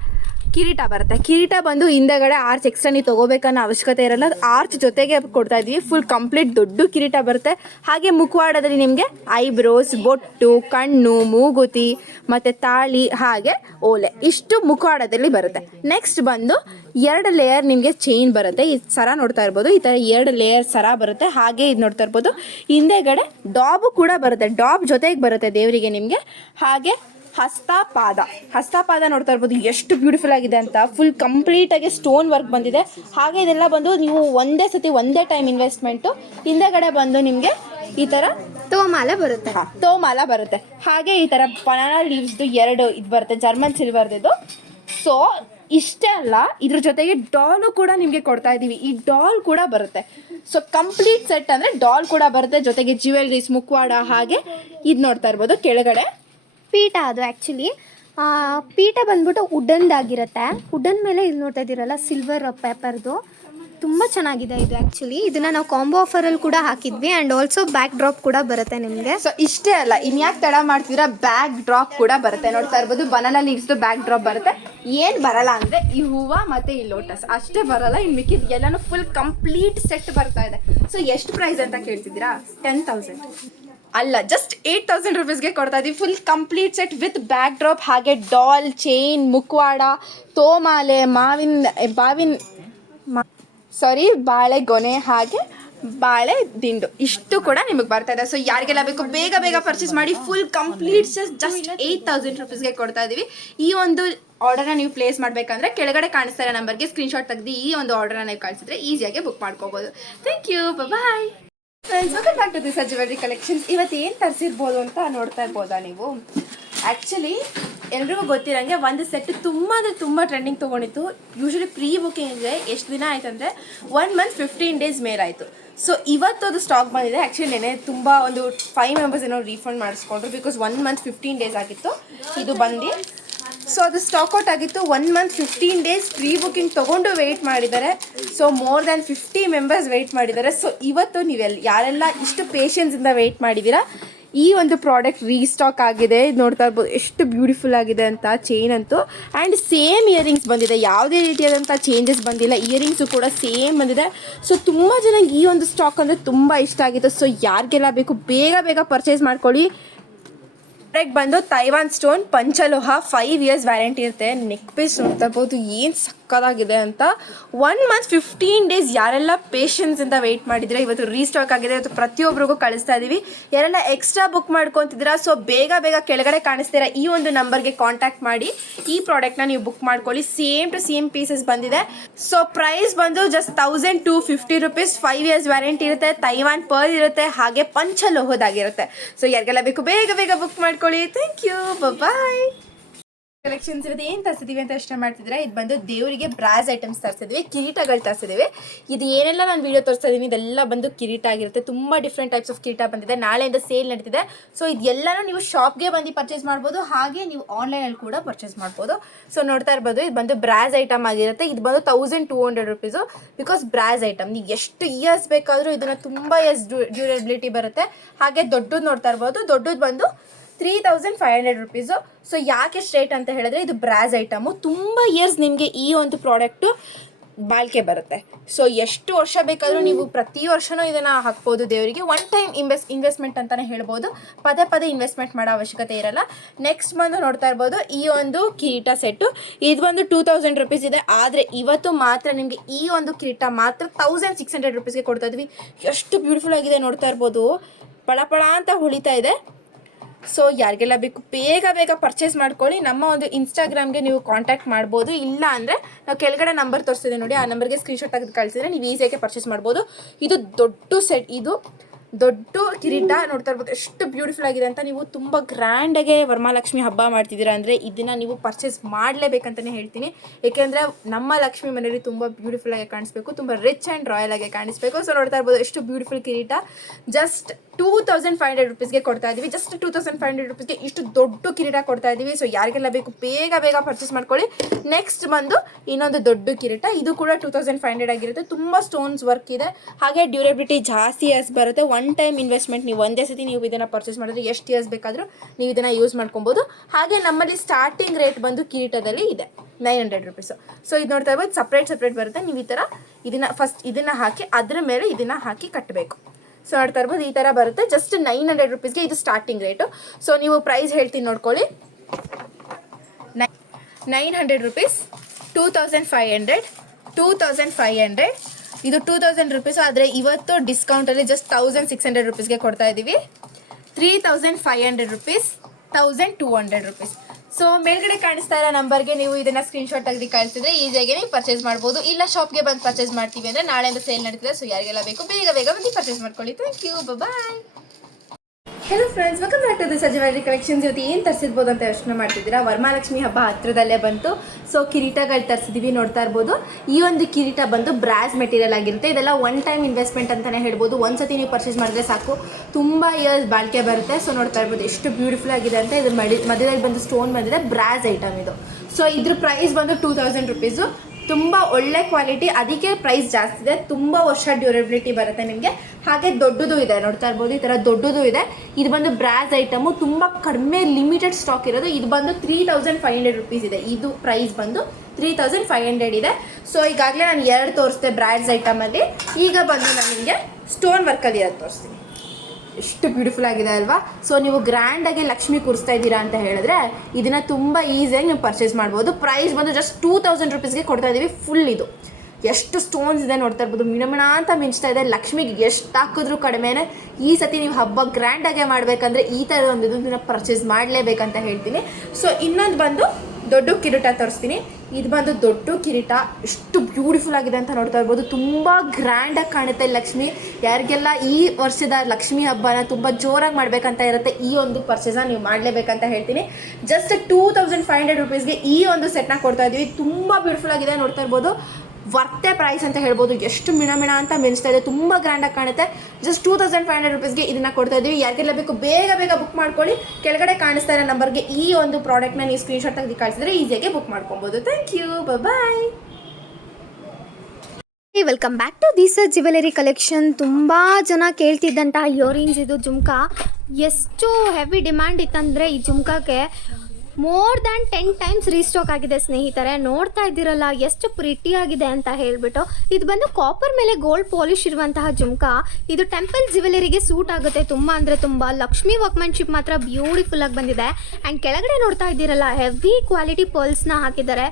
ಕಿರೀಟ ಬರುತ್ತೆ. ಕಿರೀಟ ಬಂದು ಹಿಂದೆಗಡೆ ಆರ್ಚ್ ಎಕ್ಸ್ಟ್ರಾ ನೀವು ತೊಗೋಬೇಕನ್ನೋ ಅವಶ್ಯಕತೆ ಇರಲ್ಲ, ಆರ್ಚ್ ಜೊತೆಗೆ ಕೊಡ್ತಾ ಇದ್ದೀವಿ. ಫುಲ್ ಕಂಪ್ಲೀಟ್ ದೊಡ್ಡ ಕಿರೀಟ ಬರುತ್ತೆ. ಹಾಗೆ ಮುಖವಾಡದಲ್ಲಿ ನಿಮಗೆ ಐಬ್ರೋಸ್, ಬೊಟ್ಟು, ಕಣ್ಣು, ಮೂಗುತಿ ಮತ್ತು ತಾಳಿ ಹಾಗೆ ಓಲೆ ಇಷ್ಟು ಮುಖವಾಡದಲ್ಲಿ ಬರುತ್ತೆ. ನೆಕ್ಸ್ಟ್ ಬಂದು 2 ಲೇಯರ್ ನಿಮಗೆ ಚೈನ್ ಬರುತ್ತೆ. ಈ ಸರ ನೋಡ್ತಾ ಇರ್ಬೋದು, ಈ ಥರ 2 ಲೇಯರ್ ಸರ ಬರುತ್ತೆ. ಹಾಗೆ ಇದು ನೋಡ್ತಾ ಇರ್ಬೋದು, ಹಿಂದೆಗಡೆ ಡಾಬು ಕೂಡ ಬರುತ್ತೆ, ಡಾಬ್ ಜೊತೆಗೆ ಬರುತ್ತೆ ದೇವರಿಗೆ ನಿಮಗೆ. ಹಾಗೆ ಹಸ್ತಪಾದ ನೋಡ್ತಾ ಇರ್ಬೋದು, ಎಷ್ಟು ಬ್ಯೂಟಿಫುಲ್ ಆಗಿದೆ ಅಂತ. ಫುಲ್ ಕಂಪ್ಲೀಟಾಗಿ ಸ್ಟೋನ್ ವರ್ಕ್ ಬಂದಿದೆ. ಹಾಗೆ ಇದೆಲ್ಲ ಬಂದು ನೀವು ಒಂದೇ ಟೈಮ್ ಇನ್ವೆಸ್ಟ್ಮೆಂಟು. ಹಿಂದೆಗಡೆ ಬಂದು ನಿಮಗೆ ಈ ಥರ ತೋಮಾಲೆ ಬರುತ್ತೆ. ತೋಮಾಲ ಬರುತ್ತೆ. ಹಾಗೆ ಈ ಥರ ಬನಾನಾ ಲೀವ್ಸ್ದು 2 ಇದು ಬರುತ್ತೆ, ಜರ್ಮನ್ ಸಿಲ್ವರ್ದು. ಸೊ ಇಷ್ಟೇ ಅಲ್ಲ, ಇದ್ರ ಜೊತೆಗೆ ಡಾಲು ಕೂಡ ನಿಮಗೆ ಕೊಡ್ತಾ ಇದ್ದೀವಿ. ಈ ಡಾಲ್ ಕೂಡ ಬರುತ್ತೆ. ಸೊ ಕಂಪ್ಲೀಟ್ ಸೆಟ್ ಅಂದರೆ ಡಾಲ್ ಕೂಡ ಬರುತ್ತೆ, ಜೊತೆಗೆ ಜ್ಯುವೆಲ್ರೀಸ್, ಮುಖವಾಡ. ಹಾಗೆ ಇದು ನೋಡ್ತಾ ಇರ್ಬೋದು ಕೆಳಗಡೆ ಪೀಠ. ಅದು ಆ್ಯಕ್ಚುಲಿ ಪೀಠ ಬಂದ್ಬಿಟ್ಟು ವುಡನ್ದಾಗಿರುತ್ತೆ. ವುಡನ್ ಮೇಲೆ ಇಲ್ಲಿ ನೋಡ್ತಾ ಇದ್ದೀರಲ್ಲ ಸಿಲ್ವರ್ ಪೇಪರ್ದು, ತುಂಬ ಚೆನ್ನಾಗಿದೆ ಇದು. ಆ್ಯಕ್ಚುಲಿ ಇದನ್ನು ನಾವು ಕಾಂಬೋ ಆಫರಲ್ಲಿ ಕೂಡ ಹಾಕಿದ್ವಿ. ಆ್ಯಂಡ್ ಆಲ್ಸೋ ಬ್ಯಾಕ್ ಡ್ರಾಪ್ ಕೂಡ ಬರುತ್ತೆ ನಿಮಗೆ. ಸೊ ಇಷ್ಟೇ ಅಲ್ಲ, ಇನ್ಯಾಕೆ ತಡ ಮಾಡ್ತೀರಾ, ಬ್ಯಾಕ್ ಡ್ರಾಪ್ ಕೂಡ ಬರುತ್ತೆ. ನೋಡ್ತಾ ಇರ್ಬೋದು ಬನಾನಾ ಲೀವ್ಸ್ದು ಬ್ಯಾಕ್ ಡ್ರಾಪ್ ಬರುತ್ತೆ. ಏನು ಬರಲ್ಲ ಅಂದರೆ ಈ ಹೂವು ಮತ್ತು ಈ ಲೋಟಸ್ ಅಷ್ಟೇ ಬರಲ್ಲ, ಇನ್ನು ಮಿಕ್ಕಿದ ಎಲ್ಲನೂ ಫುಲ್ ಕಂಪ್ಲೀಟ್ ಸೆಟ್ ಬರ್ತಾ ಇದೆ. ಸೊ ಎಷ್ಟು ಪ್ರೈಸ್ ಅಂತ ಕೇಳ್ತಿದ್ದೀರಾ? 10,000 ಅಲ್ಲ, ಜಸ್ಟ್ 8,000 ರುಪೀಸ್ಗೆ ಕೊಡ್ತಾ ಇದ್ದೀವಿ. Full complete set with back drop, ಹಾಗೆ ಡಾಲ್, ಚೈನ್, ಮುಖವಾಡ, ತೋಮಾಲೆ, ಬಾಳೆಗೊನೆ, ಹಾಗೆ ಬಾಳೆ ದಿಂಡು ಇಷ್ಟು ಕೂಡ ನಿಮಗೆ ಬರ್ತಾ ಇದೆ. ಸೊ ಯಾರಿಗೆಲ್ಲ ಬೇಕು ಬೇಗ ಬೇಗ ಪರ್ಚೇಸ್ ಮಾಡಿ. ಫುಲ್ ಕಂಪ್ಲೀಟ್ ಜಸ್ಟ್ 8,000 ರುಪೀಸ್ಗೆ ಕೊಡ್ತಾ ಇದ್ದೀವಿ. ಈ ಒಂದು ಆರ್ಡರ್ನ ನೀವು ಪ್ಲೇಸ್ ಮಾಡಬೇಕಂದ್ರೆ ಕೆಳಗಡೆ ಕಾಣಿಸ್ತಾ ಇರೋ ನಂಬರ್ಗೆ ಸ್ಕ್ರೀನ್ಶಾಟ್ ತೆಗೆದು ಈ ಒಂದು ಆರ್ಡರ್ನ ನೀವು ಕಳಿಸಿದ್ರೆ ಈಸಿಯಾಗಿ ಬುಕ್ ಮಾಡ್ಕೋಬೋದು. Thank you, bye friends. Welcome back to the jewellery collections. ಇವತ್ತು ಏನು ತರಿಸಿರ್ಬೋದು ಅಂತ ನೋಡ್ತಾ ಇರ್ಬೋದಾ ನೀವು? ಆ್ಯಕ್ಚುಲಿ ಎಲ್ರಿಗೂ ಗೊತ್ತಿರೋಂಗೆ ಒಂದು ಸೆಟ್ ತುಂಬ ಅಂದರೆ ತುಂಬ ಟ್ರೆಂಡಿಂಗ್ ತೊಗೊಂಡಿತ್ತು. ಯೂಶ್ವಲಿ ಪ್ರೀ ಬುಕಿಂಗ್ಗೆ ಎಷ್ಟು ದಿನ ಆಯ್ತು ಅಂದರೆ 1 ಮಂತ್ 15 ಡೇಸ್ ಮೇಲಾಯಿತು. ಸೊ ಇವತ್ತು ಅದು ಸ್ಟಾಕ್ ಬಂದಿದೆ. ಆ್ಯಕ್ಚುಲಿ ನೆನೆ ತುಂಬ ಒಂದು 5 ಮೆಂಬರ್ಸ್ ಏನೋ ರೀಫಂಡ್ ಮಾಡಿಸ್ಕೊಂಡ್ರು, ಬಿಕಾಸ್ 1 ಮಂತ್ 15 ಡೇಸ್ ಆಗಿತ್ತು ಇದು ಬಂದು. ಸೊ ಅದು ಸ್ಟಾಕ್ಔಟ್ ಆಗಿತ್ತು. 1 ಮಂತ್ 15 ಡೇಸ್ ಪ್ರೀ ಬುಕಿಂಗ್ ತೊಗೊಂಡು ವೆಯ್ಟ್ ಮಾಡಿದ್ದಾರೆ. So more than 50 members wait ಮಾಡಿದ್ದಾರೆ. ಸೊ ಇವತ್ತು ಯಾರೆಲ್ಲ ಇಷ್ಟು ಪೇಷನ್ಸಿಂದ ವೆಯ್ಟ್ ಮಾಡಿದ್ದೀರಾ, ಈ ಒಂದು ಪ್ರಾಡಕ್ಟ್ ರೀಸ್ಟಾಕ್ ಆಗಿದೆ. ಇದು ನೋಡ್ತಾ ಇರ್ಬೋದು ಎಷ್ಟು ಬ್ಯೂಟಿಫುಲ್ ಆಗಿದೆ ಅಂತ. ಚೈನ್ ಅಂತೂ ಆ್ಯಂಡ್ ಸೇಮ್ ಇಯರಿಂಗ್ಸ್ ಬಂದಿದೆ, ಯಾವುದೇ ರೀತಿಯಾದಂಥ ಚೇಂಜಸ್ ಬಂದಿಲ್ಲ. ಇಯರಿಂಗ್ಸು ಕೂಡ ಸೇಮ್ ಬಂದಿದೆ. ಸೊ ತುಂಬ ಜನಕ್ಕೆ ಈ ಒಂದು ಸ್ಟಾಕ್ ಅಂದರೆ ತುಂಬ ಇಷ್ಟ ಆಗಿತ್ತು. ಸೊ ಯಾರಿಗೆಲ್ಲ ಬೇಕು ಬೇಗ ಬೇಗ ಪರ್ಚೇಸ್ ಮಾಡ್ಕೊಳ್ಳಿ. ಪ್ರಾಡಕ್ಟ್ ಬಂದು ತೈವಾನ್ ಸ್ಟೋನ್ ಪಂಚಲೋಹ, 5 ಇಯರ್ಸ್ ವ್ಯಾರಂಟಿ ಇರುತ್ತೆ. ನೆಕ್ ಪೀಸ್ ನೋಡ್ತಾ ಇರ್ಬೋದು, ಏನು ಸಕ್ಕದಾಗಿದೆ ಅಂತ. 1 month 15 days ಯಾರೆಲ್ಲ ಪೇಷನ್ಸಿಂದ ವೆಯ್ಟ್ ಮಾಡಿದ್ರೆ ಇವತ್ತು ರೀಸ್ಟಾಕ್ ಆಗಿದೆ. ಇವತ್ತು ಪ್ರತಿಯೊಬ್ಬರಿಗೂ ಕಳಿಸ್ತಾ ಇದ್ದೀವಿ. ಯಾರೆಲ್ಲ ಎಕ್ಸ್ಟ್ರಾ ಬುಕ್ ಮಾಡ್ಕೊತಿದ್ದೀರಾ ಸೊ ಬೇಗ ಬೇಗ ಕೆಳಗಡೆ ಕಾಣಿಸ್ತೀರಾ ಈ ಒಂದು ನಂಬರ್ಗೆ ಕಾಂಟ್ಯಾಕ್ಟ್ ಮಾಡಿ ಈ ಪ್ರಾಡಕ್ಟ್ನ ನೀವು ಬುಕ್ ಮಾಡ್ಕೊಳ್ಳಿ. ಸೇಮ್ ಟು ಸೇಮ್ ಪೀಸಸ್ ಬಂದಿದೆ. ಸೊ ಪ್ರೈಸ್ ಬಂದು ಜಸ್ಟ್ 1250 rupees. 5 years ವ್ಯಾರಂಟಿ ಇರುತ್ತೆ. ತೈವಾನ್ ಪರ್ಲ್ ಇರುತ್ತೆ, ಹಾಗೆ ಪಂಚಲೋಹದಾಗಿರುತ್ತೆ. ಸೊ ಯಾರಿಗೆಲ್ಲ ಬೇಕು ಬೇಗ ಬೇಗ ಬುಕ್ ಮಾಡ್ಕೊಳ್ಳಿ. Thank you, bye. ಕಲೆಕ್ಷನ್ಸ್ ಇರುತ್ತೆ. ಏನು ತರಿಸಿದೀವಿ ಅಂತ ಯೋಚನೆ ಮಾಡ್ತಿದ್ರೆ, ಇದು ಬಂದು ದೇವರಿಗೆ ಬ್ರಾಸ್ ಐಟಮ್ಸ್ ತರಿಸಿದ್ವಿ, ಕಿರೀಟಗಳು ತರಿಸಿದ್ದೀವಿ. ಇದು ಏನೆಲ್ಲ ನಾನು ವೀಡಿಯೋ ತೋರಿಸ್ತಾ ಇದ್ದೀನಿ ಇದೆಲ್ಲ ಬಂದು ಕಿರೀಟ ಆಗಿರುತ್ತೆ. ತುಂಬ ಡಿಫ್ರೆಂಟ್ ಟೈಪ್ಸ್ ಆಫ್ ಕಿರೀಟ ಬಂದಿದೆ. ನಾಳೆಯಿಂದ ಸೇಲ್ ನಡೀತಿದೆ. ಸೊ ಇದೆಲ್ಲನೂ ನೀವು ಶಾಪ್ಗೆ ಬಂದು ಪರ್ಚೇಸ್ ಮಾಡ್ಬೋದು, ಹಾಗೆ ನೀವು ಆನ್ಲೈನಲ್ಲಿ ಕೂಡ ಪರ್ಚೇಸ್ ಮಾಡ್ಬೋದು. ಸೊ ನೋಡ್ತಾ ಇರ್ಬೋದು, ಇದು ಬಂದು ಬ್ರಾಸ್ ಐಟಮ್ ಆಗಿರುತ್ತೆ. ಇದು ಬಂದು 1200 rupees. ಬಿಕಾಸ್ ಬ್ರಾಸ್ ಐಟಮ್ ನೀವು ಎಷ್ಟು ಇಯರ್ಸ್ ಬೇಕಾದರೂ ಇದನ್ನು ತುಂಬ ಇಯರ್ಸ್ ಡ್ಯೂರಬಿಲಿಟಿ ಬರುತ್ತೆ. ಹಾಗೆ ದೊಡ್ಡದು ನೋಡ್ತಾ ಇರ್ಬೋದು, ದೊಡ್ಡದು ಬಂದು 3500 rupees. ಸೊ ಯಾಕೆ ಸ್ಟ್ರೇಟ್ ಅಂತ ಹೇಳಿದ್ರೆ ಇದು ಬ್ರಾಸ್ ಐಟಮು. ತುಂಬ ಇಯರ್ಸ್ ನಿಮಗೆ ಈ ಒಂದು ಪ್ರಾಡಕ್ಟು ಬಾಳಿಕೆ ಬರುತ್ತೆ. ಸೊ ಎಷ್ಟು ವರ್ಷ ಬೇಕಾದರೂ ನೀವು ಪ್ರತಿ ವರ್ಷವೂ ಇದನ್ನು ಹಾಕ್ಬೋದು ದೇವರಿಗೆ. ಒನ್ ಟೈಮ್ ಇನ್ವೆಸ್ಟ್ಮೆಂಟ್ ಅಂತಲೇ ಹೇಳ್ಬೋದು. ಪದೇ ಪದೇ ಇನ್ವೆಸ್ಟ್ಮೆಂಟ್ ಮಾಡೋ ಅವಶ್ಯಕತೆ ಇರಲ್ಲ. ನೆಕ್ಸ್ಟ್ ಬಂದು ನೋಡ್ತಾ ಇರ್ಬೋದು ಈ ಒಂದು ಕಿರೀಟ ಸೆಟ್ಟು. ಇದು ಬಂದು 2000 rupees ಇದೆ. ಆದರೆ ಇವತ್ತು ಮಾತ್ರ ನಿಮಗೆ ಈ ಒಂದು ಕಿರೀಟ ಮಾತ್ರ 1600 rupeesಗೆ ಕೊಡ್ತಾ ಇದ್ವಿ. ಎಷ್ಟು ಬ್ಯೂಟಿಫುಲ್ ಆಗಿದೆ ನೋಡ್ತಾ ಇರ್ಬೋದು. ಪಳ ಅಂತ ಹೊಳಿತಾ ಇದೆ. ಸೊ ಯಾರಿಗೆಲ್ಲ ಬೇಕು ಬೇಗ ಬೇಗ ಪರ್ಚೇಸ್ ಮಾಡ್ಕೊಳ್ಳಿ. ನಮ್ಮ ಒಂದು ಇನ್ಸ್ಟಾಗ್ರಾಮ್ಗೆ ನೀವು ಕಾಂಟ್ಯಾಕ್ಟ್ ಮಾಡ್ಬೋದು. ಇಲ್ಲ ಅಂದರೆ ನಾವು ಕೆಳಗಡೆ ನಂಬರ್ ತೋರಿಸ್ತಿದೆ ನೋಡಿ, ಆ ನಂಬರ್ಗೆ ಸ್ಕ್ರೀನ್ಶಾಟ್ ತೆಗೆದು ಕಳಿಸಿದ್ರೆ ನೀವು ಈಸಿಯಾಗಿ ಪರ್ಚೇಸ್ ಮಾಡ್ಬೋದು. ಇದು ದೊಡ್ಡ ಸೆಟ್, ಇದು ದೊಡ್ಡ ಕಿರೀಟ ನೋಡ್ತಾ ಇರ್ಬೋದು ಎಷ್ಟು ಬ್ಯೂಟಿಫುಲ್ ಆಗಿದೆ ಅಂತ. ನೀವು ತುಂಬ ಗ್ರ್ಯಾಂಡಾಗೆ ವರಮಹಾಲಕ್ಷ್ಮಿ ಹಬ್ಬ ಮಾಡ್ತಿದ್ದೀರಾ ಅಂದರೆ ಇದನ್ನು ನೀವು ಪರ್ಚೇಸ್ ಮಾಡಲೇಬೇಕಂತಲೇ ಹೇಳ್ತೀನಿ. ಏಕೆಂದರೆ ನಮ್ಮ ಲಕ್ಷ್ಮಿ ಮನೆಯಲ್ಲಿ ತುಂಬ ಬ್ಯೂಟಿಫುಲ್ಲಾಗಿ ಕಾಣಿಸ್ಬೇಕು, ತುಂಬ ರಿಚ್ ಆ್ಯಂಡ್ ರಾಯಲ್ ಆಗಿ ಕಾಣಿಸ್ಬೇಕು. ಸೊ ನೋಡ್ತಾ ಇರ್ಬೋದು ಎಷ್ಟು ಬ್ಯೂಟಿಫುಲ್ ಕಿರೀಟ. ಜಸ್ಟ್ 2500 rupeesಗೆ ಕೊಡ್ತಾ ಇದ್ದೀವಿ. ಜಸ್ಟ್ 2500 rupeesಗೆ ಇಷ್ಟು ದೊಡ್ಡ ಕಿರೀಟ ಕೊಡ್ತಾ ಇದ್ದೀವಿ. ಸೊ ಯಾರಿಗೆಲ್ಲ ಬೇಕು ಬೇಗ ಬೇಗ ಪರ್ಚೇಸ್ ಮಾಡ್ಕೊಳ್ಳಿ. ನೆಕ್ಸ್ಟ್ ಬಂದು ಇನ್ನೊಂದು ದೊಡ್ಡ ಕಿರೀಟ. ಇದು ಕೂಡ 2500 ಆಗಿರುತ್ತೆ. ತುಂಬ ಸ್ಟೋನ್ಸ್ ವರ್ಕ್ ಇದೆ, ಹಾಗೆ ಡ್ಯೂರೇಬಿಲಿಟಿ ಜಾಸ್ತಿ ಇಯರ್ಸ್ ಬರುತ್ತೆ. One time investment. ನೀವು ಒಂದೇ ಸತಿ ನೀವು ಇದನ್ನು ಪರ್ಚೇಸ್ ಮಾಡಿದ್ರೆ ಎಷ್ಟು ಇಯರ್ಸ್ ಬೇಕಾದರೂ ನೀವು ಇದನ್ನು ಯೂಸ್ ಮಾಡ್ಕೊಬೋದು. ಹಾಗೆ ನಮ್ಮಲ್ಲಿ ಸ್ಟಾರ್ಟಿಂಗ್ ರೇಟ್ ಬಂದು ಕಿರೀಟದಲ್ಲಿ ಇದೆ 900 rupees. ಸೊ ಇದು ನೋಡ್ತಾ ಇರ್ಬೋದು ಸಪ್ರೇಟ್ ಬರುತ್ತೆ. ನೀವು ಈ ಥರ ಇದನ್ನು ಹಾಕಿ ಅದ್ರ ಮೇಲೆ ಇದನ್ನು ಹಾಕಿ ಕಟ್ಟಬೇಕು. ಸೊ ನೋಡ್ತಾ ಇರ್ಬೋದು ಈ ಥರ ಬರುತ್ತೆ. ಜಸ್ಟ್ 900 rupeesಗೆ ಇದು ಸ್ಟಾರ್ಟಿಂಗ್ ರೇಟು. ಸೊ ನೀವು ಪ್ರೈಸ್ ಹೇಳ್ತೀನಿ ನೋಡ್ಕೊಳ್ಳಿ. 900 rupees, 2500, 2500. ಇದು 2000 rupees. ಆದರೆ ಇವತ್ತು ಡಿಸ್ಕೌಂಟಲ್ಲಿ ಜಸ್ಟ್ 1600 rupeesಗೆ ಕೊಡ್ತಾ ಇದ್ದೀವಿ. 3500 rupees, 1200 rupees. ಸೊ ಮೇಲ್ಗಡೆ ಕಾಣಿಸ್ತಾ ಇರೋ ನಂಬರ್ಗೆ ನೀವು ಇದನ್ನು ಸ್ಕ್ರೀನ್ಶಾಟ್ ತೆಗೆದು ಕಳಿಸಿದ್ರೆ ಈಸಿಯಾಗಿ ನೀವು ಪರ್ಚೇಸ್ ಮಾಡ್ಬೋದು. ಇಲ್ಲ ಶಾಪ್ಗೆ ಬಂದು ಪರ್ಚೇಸ್ ಮಾಡ್ತೀವಿ ಅಂದರೆ ನಾಳೆಯಿಂದ ಸೇಲ್ ನಡೀತಿದೆ. ಸೊ ಯಾರಿಗೆಲ್ಲ ಬೇಕು ಬೇಗ ಬೇಗ ಬಂದು ಪರ್ಚೇಸ್ ಮಾಡ್ಕೊಳ್ಳಿ. Thank you, bye. Hello friends, welcome back to this jewellery collections. ಇವತ್ತು ಏನು ತರಿಸಿರ್ಬೋದು ಅಂತ ಯೋಚನೆ ಮಾಡ್ತಿದ್ದೀರಾ. ವರಮಹಾಲಕ್ಷ್ಮಿ ಹಬ್ಬ ಹತ್ತಿರದಲ್ಲೇ ಬಂತು. ಸೊ ಕಿರೀಟಗಳು ತರಿಸಿದ್ದೀವಿ. ನೋಡ್ತಾ ಇರ್ಬೋದು ಈ ಒಂದು ಕಿರೀಟ ಬಂದು ಬ್ರಾಸ್ ಮೆಟೀರಿಯಲ್ ಆಗಿರುತ್ತೆ. ಇದೆಲ್ಲ ಒನ್ ಟೈಮ್ ಇನ್ವೆಸ್ಟ್ಮೆಂಟ್ ಅಂತಲೇ ಹೇಳ್ಬೋದು. ಒಂದು ಸತಿ ನೀವು ಪರ್ಚೇಸ್ ಮಾಡಿದ್ರೆ ಸಾಕು, ತುಂಬ ಇಯರ್ಸ್ ಬಾಳಿಕೆ ಬರುತ್ತೆ. ಸೊ ನೋಡ್ತಾ ಇರ್ಬೋದು ಎಷ್ಟು ಬ್ಯೂಟಿಫುಲ್ ಆಗಿದೆ ಅಂತ. ಇದು ಮಧ್ಯದಲ್ಲಿ ಬಂದು ಸ್ಟೋನ್ ಬಂದಿದೆ, ಬ್ರಾಸ್ ಐಟಮ್ ಇದು. ಸೊ ಇದ್ರ ಪ್ರೈಸ್ ಬಂದು 2000 rupees. ತುಂಬ ಒಳ್ಳೆ ಕ್ವಾಲಿಟಿ, ಅದಕ್ಕೆ ಪ್ರೈಸ್ ಜಾಸ್ತಿ ಇದೆ. ತುಂಬ ವರ್ಷ ಡ್ಯೂರಬಿಲಿಟಿ ಬರುತ್ತೆ ನಿಮಗೆ. ಹಾಗೆ ದೊಡ್ಡದು ಇದೆ ನೋಡ್ತಾ ಇರ್ಬೋದು, ಈ ಥರ ದೊಡ್ಡದು ಇದೆ. ಇದು ಬಂದು ಬ್ರಾಸ್ ಐಟಮು, ತುಂಬ ಕಡಿಮೆ ಲಿಮಿಟೆಡ್ ಸ್ಟಾಕ್ ಇರೋದು. ಇದು ಬಂದು 3500 rupees ಇದೆ. ಇದು ಪ್ರೈಸ್ ಬಂದು 3500 ಇದೆ. ಸೊ ಈಗಾಗಲೇ ನಾನು 2 ತೋರಿಸ್ದೆ ಬ್ರಾಸ್ ಐಟಮಲ್ಲಿ. ಈಗ ಬಂದು ನಾನು ನಿಮಗೆ ಸ್ಟೋನ್ ವರ್ಕಲ್ಲಿ ಇರೋದು ತೋರಿಸ್ತೀನಿ. ಎಷ್ಟು ಬ್ಯೂಟಿಫುಲ್ ಆಗಿದೆ ಅಲ್ವಾ. ಸೊ ನೀವು ಗ್ರ್ಯಾಂಡಾಗಿ ಲಕ್ಷ್ಮಿ ಕೂರಿಸ್ತಾ ಇದ್ದೀರಾ ಅಂತ ಹೇಳಿದ್ರೆ ಇದನ್ನು ತುಂಬ ಈಸಿಯಾಗಿ ನೀವು ಪರ್ಚೇಸ್ ಮಾಡ್ಬೋದು. ಪ್ರೈಸ್ ಬಂದು ಜಸ್ಟ್ 2000 rupeesಗೆ ಕೊಡ್ತಾ ಇದ್ದೀವಿ. ಫುಲ್ ಇದು ಎಷ್ಟು ಸ್ಟೋನ್ಸ್ ಇದೆ ನೋಡ್ತಾ ಇರ್ಬೋದು, ಮಿಣಮಿಣ ಅಂತ ಮಿಂಚ್ತಾ ಇದೆ. ಲಕ್ಷ್ಮಿಗೆ ಎಷ್ಟು ಹಾಕಿದ್ರು ಕಡಿಮೆನೇ. ಈ ಸತಿ ನೀವು ಹಬ್ಬ ಗ್ರ್ಯಾಂಡಾಗೆ ಮಾಡಬೇಕಂದ್ರೆ ಈ ಥರ ಒಂದು ಇದನ್ನು ಪರ್ಚೇಸ್ ಮಾಡಲೇಬೇಕಂತ ಹೇಳ್ತೀನಿ. ಸೊ ಇನ್ನೊಂದು ಬಂದು ದೊಡ್ಡ ಕಿರೀಟ ತೋರಿಸ್ತೀನಿ. ಇದು ಬಂದು ದೊಡ್ಡ ಕಿರೀಟ ಎಷ್ಟು ಬ್ಯೂಟಿಫುಲ್ ಆಗಿದೆ ಅಂತ ನೋಡ್ತಾ ಇರ್ಬೋದು. ತುಂಬ ಗ್ರ್ಯಾಂಡಾಗಿ ಕಾಣುತ್ತೆ ಲಕ್ಷ್ಮಿ. ಯಾರಿಗೆಲ್ಲ ಈ ವರ್ಷದ ಲಕ್ಷ್ಮಿ ಹಬ್ಬನ ತುಂಬ ಜೋರಾಗಿ ಮಾಡಬೇಕಂತ ಇರುತ್ತೆ, ಈ ಒಂದು ಪರ್ಚೇಸ್ನ ನೀವು ಮಾಡಲೇಬೇಕಂತ ಹೇಳ್ತೀನಿ. ಜಸ್ಟ್ 2500 rupeesಗೆ ಈ ಒಂದು ಸೆಟ್ನ ಕೊಡ್ತಾ ಇದ್ದೀವಿ. ತುಂಬ ಬ್ಯೂಟಿಫುಲ್ ಆಗಿದೆ ನೋಡ್ತಾ ಇರ್ಬೋದು. ವರ್ತೆ ಪ್ರೈಸ್ ಅಂತ ಹೇಳ್ಬೋದು. ಎಷ್ಟು ಮಿಣ ಅಂತ ಮಿಣಿಸ್ತಾ ಇದೆ, ತುಂಬ ಗ್ರ್ಯಾಂಡಾಗಿ ಕಾಣುತ್ತೆ. ಜಸ್ಟ್ 2500 rupeesಗೆ ಇದನ್ನು ಕೊಡ್ತಾ ಇದ್ದೀವಿ. ಯಾರಿಗೆಲ್ಲ ಬೇಕು ಬೇಗ ಬೇಗ ಬುಕ್ ಮಾಡ್ಕೊಳ್ಳಿ. ಕೆಳಗಡೆ ಕಾಣಿಸ್ತಾ ಇರೋ ನಂಬರ್ಗೆ ಈ ಒಂದು ಪ್ರಾಡಕ್ಟ್ನ ನೀವು ಸ್ಕ್ರೀನ್ಶಾಟ್ ತೆಗೆದು ಕಳಿಸಿದ್ರೆ ಈಸಿಯಾಗಿ ಬುಕ್ ಮಾಡ್ಕೊಬೋದು. Thank you, bye. Welcome back to this jewellery collection. ತುಂಬ ಜನ ಕೇಳ್ತಿದ್ದಂತಹ ಇಯರಿಂಗ್ಸ್ ಇದು ಜುಮ್ಕಾ. ಎಷ್ಟು ಹೆವಿ ಡಿಮ್ಯಾಂಡ್ ಇತ್ತಂದರೆ ಈ ಜುಮ್ಕಾಗೆ ಮೋರ್ ದ್ಯಾನ್ 10 times ರೀಸ್ಟಾಕ್ ಆಗಿದೆ ಸ್ನೇಹಿತರೆ. ನೋಡ್ತಾ ಇದ್ದೀರಲ್ಲ ಎಷ್ಟು ಪ್ರಿಟಿ ಆಗಿದೆ ಅಂತ ಹೇಳಿಬಿಟ್ಟು. ಇದು ಬಂದು ಕಾಪರ್ ಮೇಲೆ ಗೋಲ್ಡ್ ಪಾಲಿಶ್ ಇರುವಂತಹ ಜುಮ್ಕಾ. ಇದು ಟೆಂಪಲ್ ಜ್ಯುವೆಲರಿಗೆ ಸೂಟ್ ಆಗುತ್ತೆ ತುಂಬ ಅಂದರೆ ತುಂಬ. ಲಕ್ಷ್ಮಿ ವರ್ಕ್ಮನ್ಶಿಪ್ ಮಾತ್ರ ಬ್ಯೂಟಿಫುಲ್ ಆಗಿ ಬಂದಿದೆ. ಆ್ಯಂಡ್ ಕೆಳಗಡೆ ನೋಡ್ತಾ ಇದ್ದೀರಲ್ಲ ಹೆವಿ ಕ್ವಾಲಿಟಿ ಪರ್ಲ್ಸ್ನ ಹಾಕಿದ್ದಾರೆ.